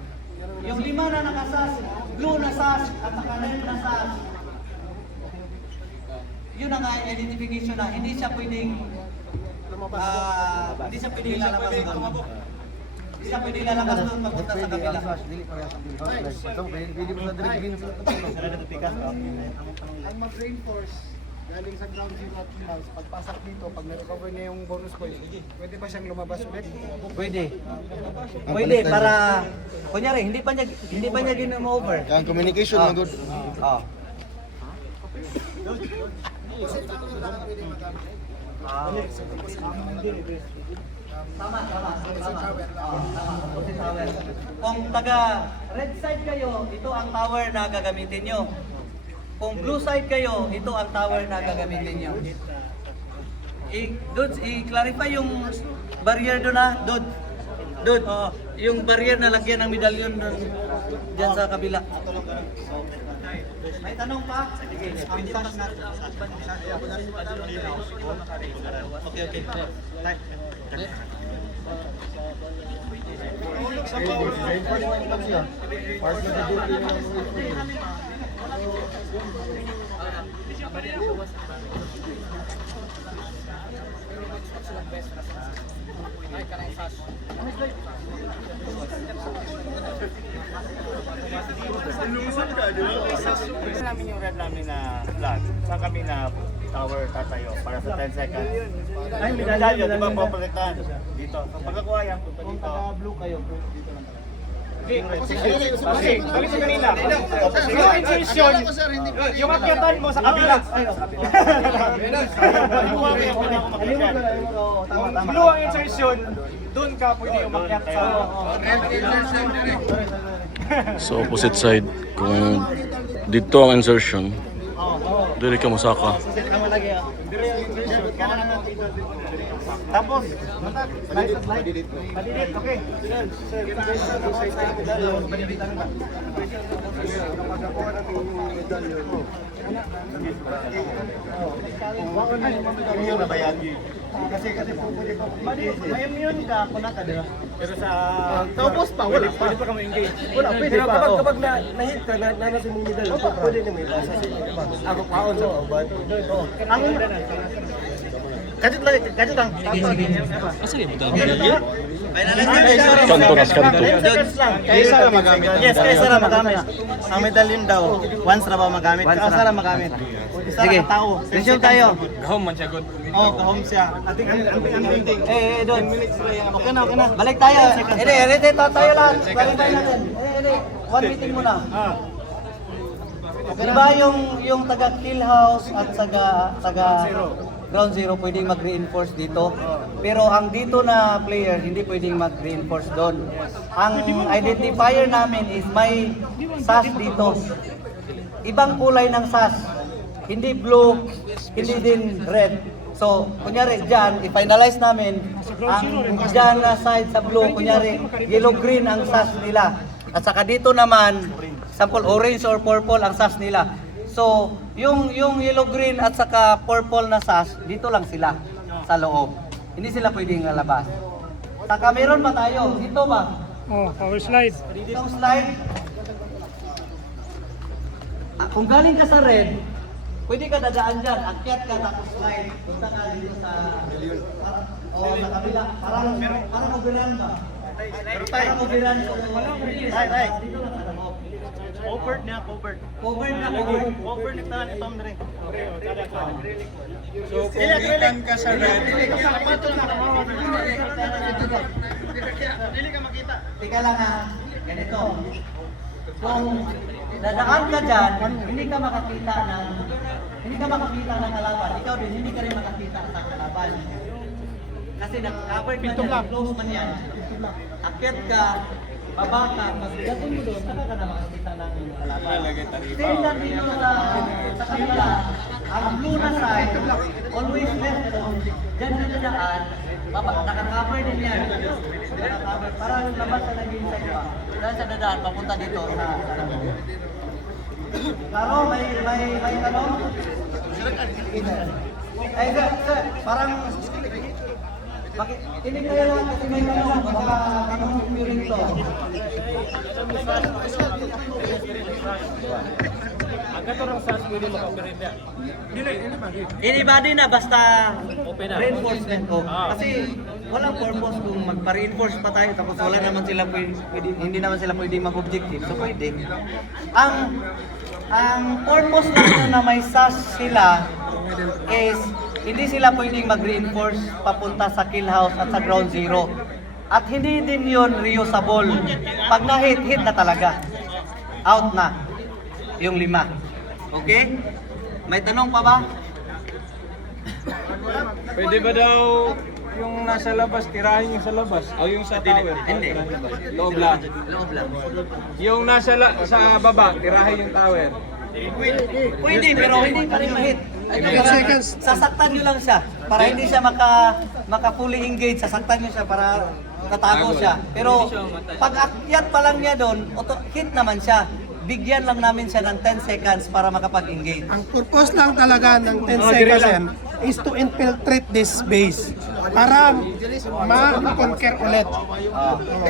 Yung 5 na nakasas, blue na SAS at saka red na SAS. Yun ang identification na hindi siya pwedeng hindi siya pwedeng lalabas doon. Hindi siya pwedeng lalabas doon papunta sa kabila. Dili pareha sa so pwede mo sa dire green sila Ang mag-reinforce galing sa ground zero at house, pagpasok dito, pag na-recover niya yung bonus points, pwede ba siyang lumabas ulit? Pwede. Pwede para kunyari hindi pa niya gin-over. ang communication na good. Tama. Kung taga red side kayo, ito ang tower na gagamitin nyo. Kung blue side kayo, ito ang tower na gagamitin nyo. I-clarify yung barrier doon na, doon. Yung barrier na lagyan ng medalyon doon, dyan sa kabila. May tanong pa? Sige, ang sash natin. Okay. Sa reinforcement lang siya. Part na the duty ng namin yung red namin na flag. Saan kami na tower tatayo para sa 10 seconds. Ay, medalyo, di ba papalitan? Dito. Pag nakuha yan, punta dito. blue kayo, dito lang. Okay, balik sa kanila. Yung insertion, yung akyatan mo sa kabila. Blue ang insertion, doon ka pwede umakyat sa... Sa opposite side, kung dito ang insertion, dili ka musaka. Tapos, madilit, okay. Kasi pwede pa. May immune ka, kuna ka, di ba? Pero sa... Tapos pa, wala. Pwede pa kami engage. Wala, pwede pa. Kapag na-hit ka, nanasin mong medal, pwede na may basa. Ako paon sa obat. Ang... Kadit lang. Kanto. Kaysa ra magamit. Yes, kaysa ra magamit. Ang medallion daw, once ra ba magamit? Kaysa ra magamit. Sige, session tayo. Gahom man siya, good. Oh, kahom siya. Ating doon. Okay na. Balik tayo. Ere, tayo lang. Balik tayo natin. One meeting muna. Di ba yung taga kill house at taga ground zero pwedeng mag-reinforce dito? Pero ang dito na player hindi pwedeng mag-reinforce doon. Ang identifier namin is may SAS dito. Ibang kulay ng SAS. Hindi blue, hindi din red. So, kunyari dyan, i-finalize namin ang dyan na side sa blue, kunyari yellow-green ang SAS nila. At saka dito naman, sample orange or purple ang SAS nila. So, yung yellow-green at saka purple na SAS, dito lang sila sa loob. Hindi sila pwedeng lalabas. Saka meron ba tayo? Dito ba? Oh, power slide. Itong slide. Kung galing ka sa red, pwede ka dadaan dyan. Akyat ka tapos slide. Punta ka dito sa kabila. Parang kubiran ba? Parang kubiran. Dito lang sa loob. Covered na. Covered na tahan itong dre. So, kung ikan ka sa red, Tika lang ha, ganito. Kung dadaan ka dyan, hindi ka makakita ng kalaban. Ikaw din, hindi ka rin makakita sa kalaban. Kasi nag-covered na dyan, close man yan. Akyat ka, baba ka, pag dating mo doon, saka ka na makakita ng kalaban. Same lang dito sa kanila, ang blue na side, always left on, dyan na dadaan, naka-cover din yan. Naka-cover, parang labas sa naging side pa. Dahil sa dadaan, papunta dito sa Klaro, may tanong? Ay, sir, parang tinig kayo lang kasi may tanong, baka tanong nyo rin to. Anybody na basta reinforcement ko. Kasi walang purpose kung magpa-reinforce pa tayo tapos wala naman sila hindi naman sila pwedeng mag-objective. So pwede. Ang purpose lang na may SAS sila is hindi sila pwedeng mag-reinforce papunta sa kill house at sa ground zero. At hindi din yun reusable. Pag na-hit na talaga. Out na. Yung 5. Okay? May tanong pa ba? pwede ba daw yung nasa labas, tirahin yung sa labas? O yung sa tower? Hindi. Loob lang. Loob lang. Yung sa baba, tirahin yung tower? Pwede, pero hindi pa rin ma-hit. Sasaktan nyo lang siya para hindi siya maka-fully engage. Sasaktan nyo siya para tatago siya. Pero pag akyat pa lang niya doon, hit naman siya. Bigyan lang namin siya ng 10 seconds para makapag-engage. Ang purpose lang talaga ng 10 seconds yan, is to infiltrate this base para ma-conquer ulit.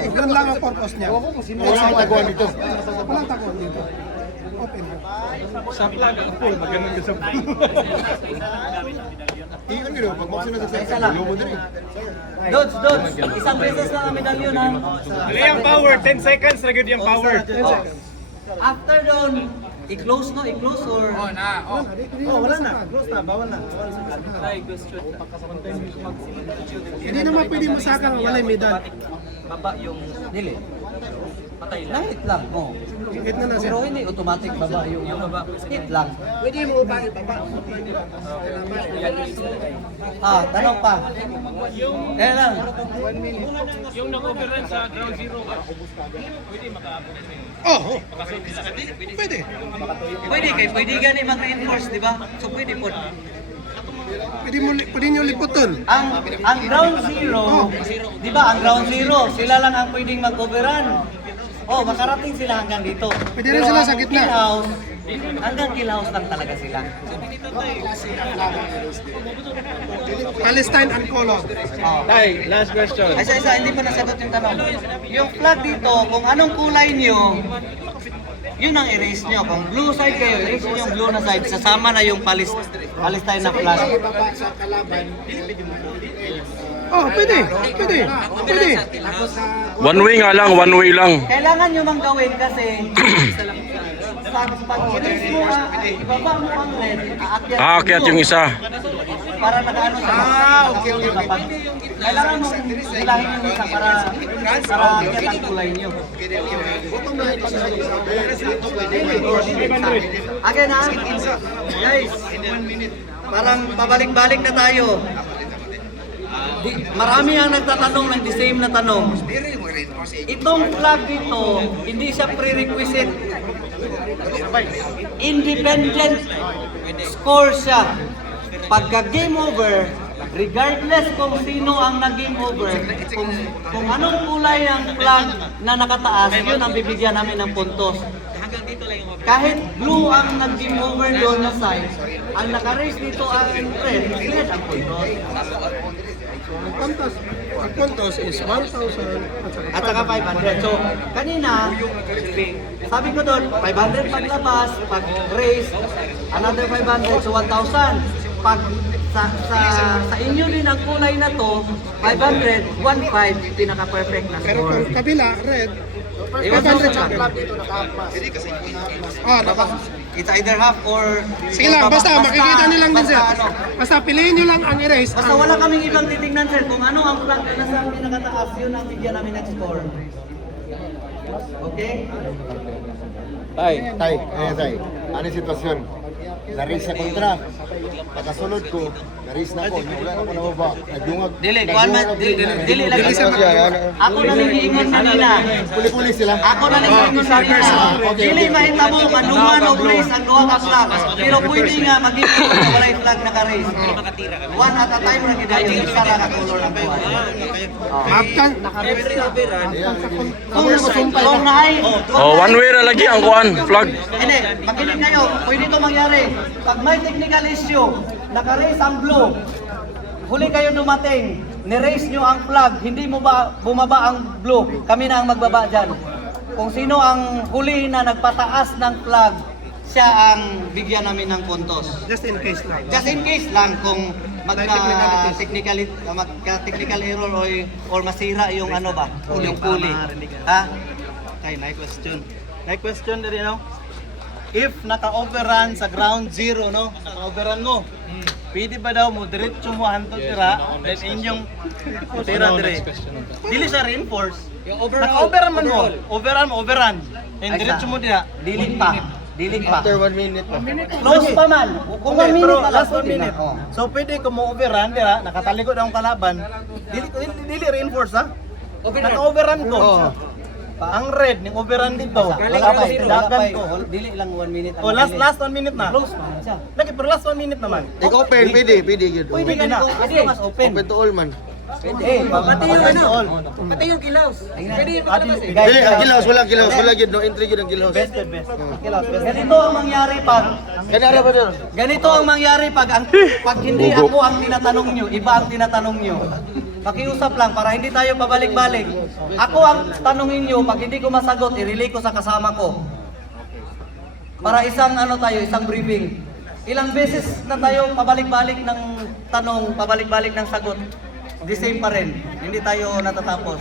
Yun lang ang purpose niya. Walang taguan dito. Walang taguan dito. Open. Sa flag, full, maganda ka sa full. Iyon gino, pag maksuna sa Isa lang. Dods, isang beses lang ang medalyon ha. Ano yung power? 10 seconds na good yung power. After doon, i-close or... Wala na. Close na, bawal na. Hindi naman pwede masakang walay medal. Baba yung dili. Patay lang. Hit lang. Oh. Hit na siya. Pero hindi automatic baba yung baba. Hit lang. Pwede mo ba ibaba? Tanong pa. Kaya lang. Yung nag-overrun sa ground zero ba? Pwede makaabot. Pwede. Pwede gani mag-reinforce, di ba? So pwede po. Pwede nyo liputon. Ang ground zero, di ba? Ang ground zero, sila lang ang pwedeng mag-overrun. Makarating sila hanggang dito. Pwede rin sila sa gitna. Hanggang kill house lang talaga sila. Palestine and Color. Tay, last question. Isa, hindi pa nasagot yung tanong. Yung flag dito, kung anong kulay nyo, yun ang erase nyo. Kung blue side kayo, erase nyo yung blue na side. Sasama na yung Palestine na flag. Pwede. One way nga lang, one way lang. Kailangan nyo mang gawin kasi pag erase mo, ibaba mo ang red, Aakyat yung isa. para nakaano sa kailangan mo hilahin yung isa para akyat ang kulay nyo. Again ha, guys, parang pabalik-balik na tayo. Marami ang nagtatanong ng the same na tanong. Itong flag dito, hindi siya prerequisite. Independent score siya. Pagka game over, regardless kung sino ang nag-game over, kung anong kulay ang flag na nakataas, yun ang bibigyan namin ng puntos. Kahit blue ang nag-game over doon na side, ang naka-raise dito ang red ang puntos. Ang puntos is 1,000 At saka 500. So, kanina, sabi ko doon, 500 paglabas, pag race, another 500, so 1,000. Pag sa inyo din ang kulay na to, 500, 1,500, pinaka-perfect na Pero score. kung kabila, red, 500 sa akin. It's either half or... Sige lang, basta makikita nilang din sir. Basta ano. Basta piliin nyo lang ang erase. Basta wala kaming ibang titingnan sir, kung ano ang flag na nasa pinakataas, yun ang bigyan namin ng score. Okay? Tay, ano yung sitwasyon? Naris sa kontra. Pagkasunod ko, naris na ako. Wala na ako nababa. Nagdungag. Dili lang. Ako na niliingon kanina. Puli-puli sila. Ako na niliingon kanina. Dili mahitabo manuman o race ang duha ka flag. Pero pwede nga mag-ipon na walay flag naka-race. One at a time na gidayon, isa lang ang color ng buhay. After, Kung naay... One way na lagi ang kuan, flag. Hindi, makinig kayo. Pwede ito mangyari. Pag may technical issue, naka-race ang blue, huli kayo dumating, ni-race nyo ang flag, hindi mo ba bumaba ang blue, kami na ang magbaba dyan. Kung sino ang huli na nagpataas ng flag, siya ang bigyan namin ng puntos. just in case lang. Just in case lang kung magka-technical error or masira yung ano ba, yung pulley. Ha? Okay, my question. My question din, no? If naka-overrun sa ground zero, no? Naka-overrun mo. Pwede ba daw mo diretso mo hantod tira, then inyong tira dire. Dili sa reinforce. Naka-overrun man mo. Overrun. And diretso mo dira. Dilig pa. After 1 minute pa. Close pa man. Kung 1 minute pa lang, last 1 pwede minute. na. So pwede ko mo overrun dira, nakatalikod ang kalaban. Dili reinforce ha. Naka-overrun ko. Ang red ning overrun dito. Wala pa dagan ko. Dili lang 1 minute. Oh, last 1 minute na. Close pa siya. Lagi pero last 1 minute naman. Open, pwede yun. Pwede na. as long as open. Open to all man. Pati yung ano. Pati yung kilaws. Pwede yung Dili, ang kilaws, walang kilaws, wala yun, no entry yun ang kilaws. Ganito ang mangyari pag Kanara ba doon? Ganito ang mangyari pag hindi ako ang tinatanong nyo, iba ang tinatanong nyo. Pakiusap lang para hindi tayo pabalik-balik. Ako ang tanungin nyo, pag hindi ko masagot, i-relay ko sa kasama ko. Para isang isang briefing. Ilang beses na tayo pabalik-balik ng tanong, pabalik-balik ng sagot. The same pa rin. Hindi tayo natatapos.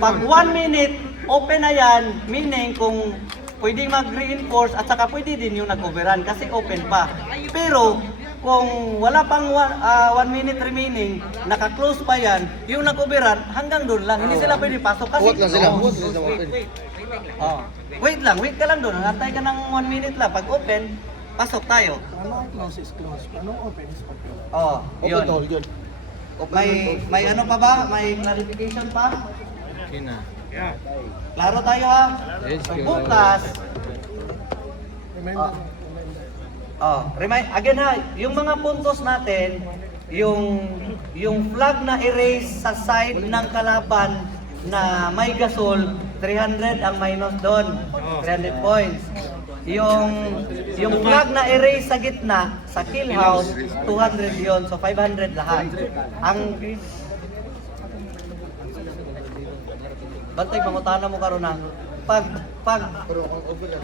Pag 1 minute, open na yan, meaning kung pwedeng mag-reinforce at saka pwede din yung nag-overrun kasi open pa. Pero kung wala pang 1 minute remaining, naka-close pa yan, yung nag-overrun hanggang doon lang. Hindi sila pwede pasok kasi... Huwag lang sila. Wait wait ka lang doon. Hantay ka ng 1 minute lang. Pag open, pasok tayo. Ano close is close? Anong open is open? Yun. Open yun. May ano pa ba? May clarification pa? Yeah. Klaro tayo ha? So bukas, remind again ha, yung mga puntos natin, yung flag na erase sa side ng kalaban na may gasol, 300 ang minus doon, 300 points. Yung flag na erase sa gitna, sa kill house, 200 yon, so 500 lahat. Ang bantay mangutana mo karon na pag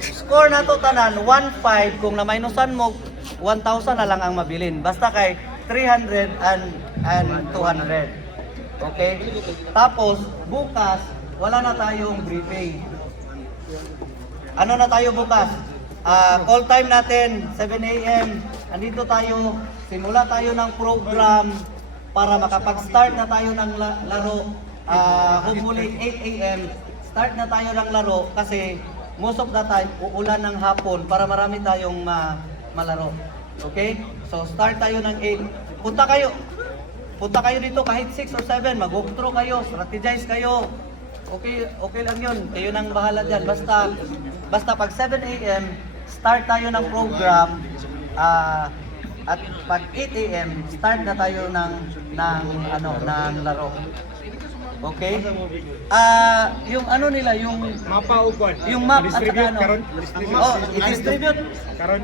score na to tanan 1-5 kung na-minusan mo 1,000 na lang ang mabilin basta kay 300 and 200. Okay? Tapos bukas wala na tayong briefing. Ano na tayo bukas? Call time natin 7 AM. Andito tayo, simula tayo ng program para makapag-start na tayo ng laro. Hopefully 8 AM, start na tayo ng laro kasi most of the time uulan ng hapon para marami tayong malaro. Okay? So start tayo ng 8. Punta kayo dito kahit 6 or 7, mag-walkthrough kayo, strategize kayo. Okay lang yun. Kayo nang bahala dyan. Basta pag 7 AM, start tayo ng program. At pag 8 AM, start na tayo ng laro. Okay? Yung ano nila, yung Mapa upan. yung map at saka Distribute ano. karon. I-distribute. Karon.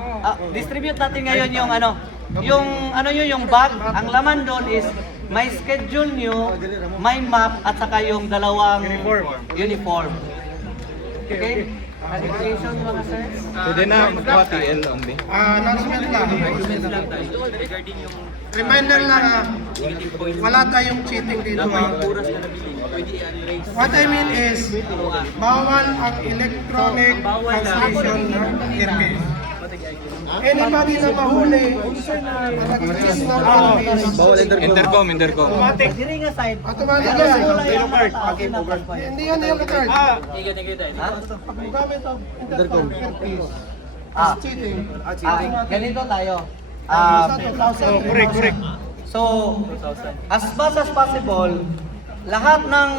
Distribute natin ngayon yung bag. Ang laman doon is may schedule nyo, may map at saka yung dalawang uniform. Okay? Qualification mga sir? Pwede na magkuha TL only. Announcement lang. Reminder lang wala tayong cheating dito. What I mean is, bawal ang electronic translation ng earpiece. Anybody na mahuli, nag-cheat ng earpiece, Intercom. Diri nga side. automatic Pero yan. wala yung card. Hindi yan yung card. Ha? Pag gamit ang intercom earpiece, Ah, cheating. ganito tayo. Correct. So, as much as possible, lahat ng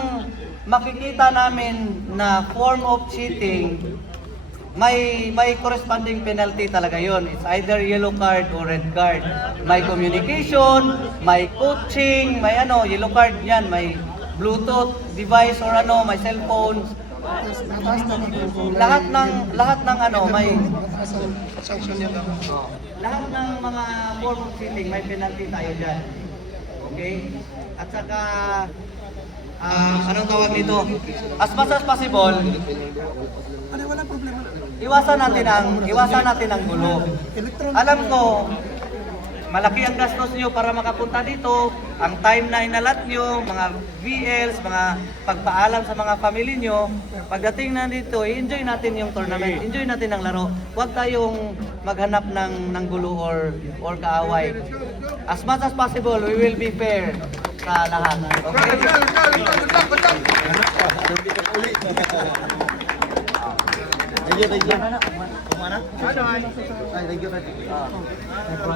makikita namin na form of cheating, may corresponding penalty talaga yon. It's either yellow card or red card. May communication, may coaching, may yellow card yan, may Bluetooth device or may cellphones. Lahat ng may Sanction yan lang. lahat ng mga form of cheating may penalty tayo diyan. Okay? At saka anong tawag nito? As much as possible, Walang problema. iwasan natin ang gulo. Alam ko, malaki ang gastos nyo para makapunta dito, ang time na inalat nyo, mga VLs, mga pagpaalam sa mga family nyo, pagdating na dito, enjoy natin yung tournament, enjoy natin ang laro. Huwag tayong maghanap ng gulo or kaaway. As much as possible, we will be fair sa lahat. Okay? Thank you.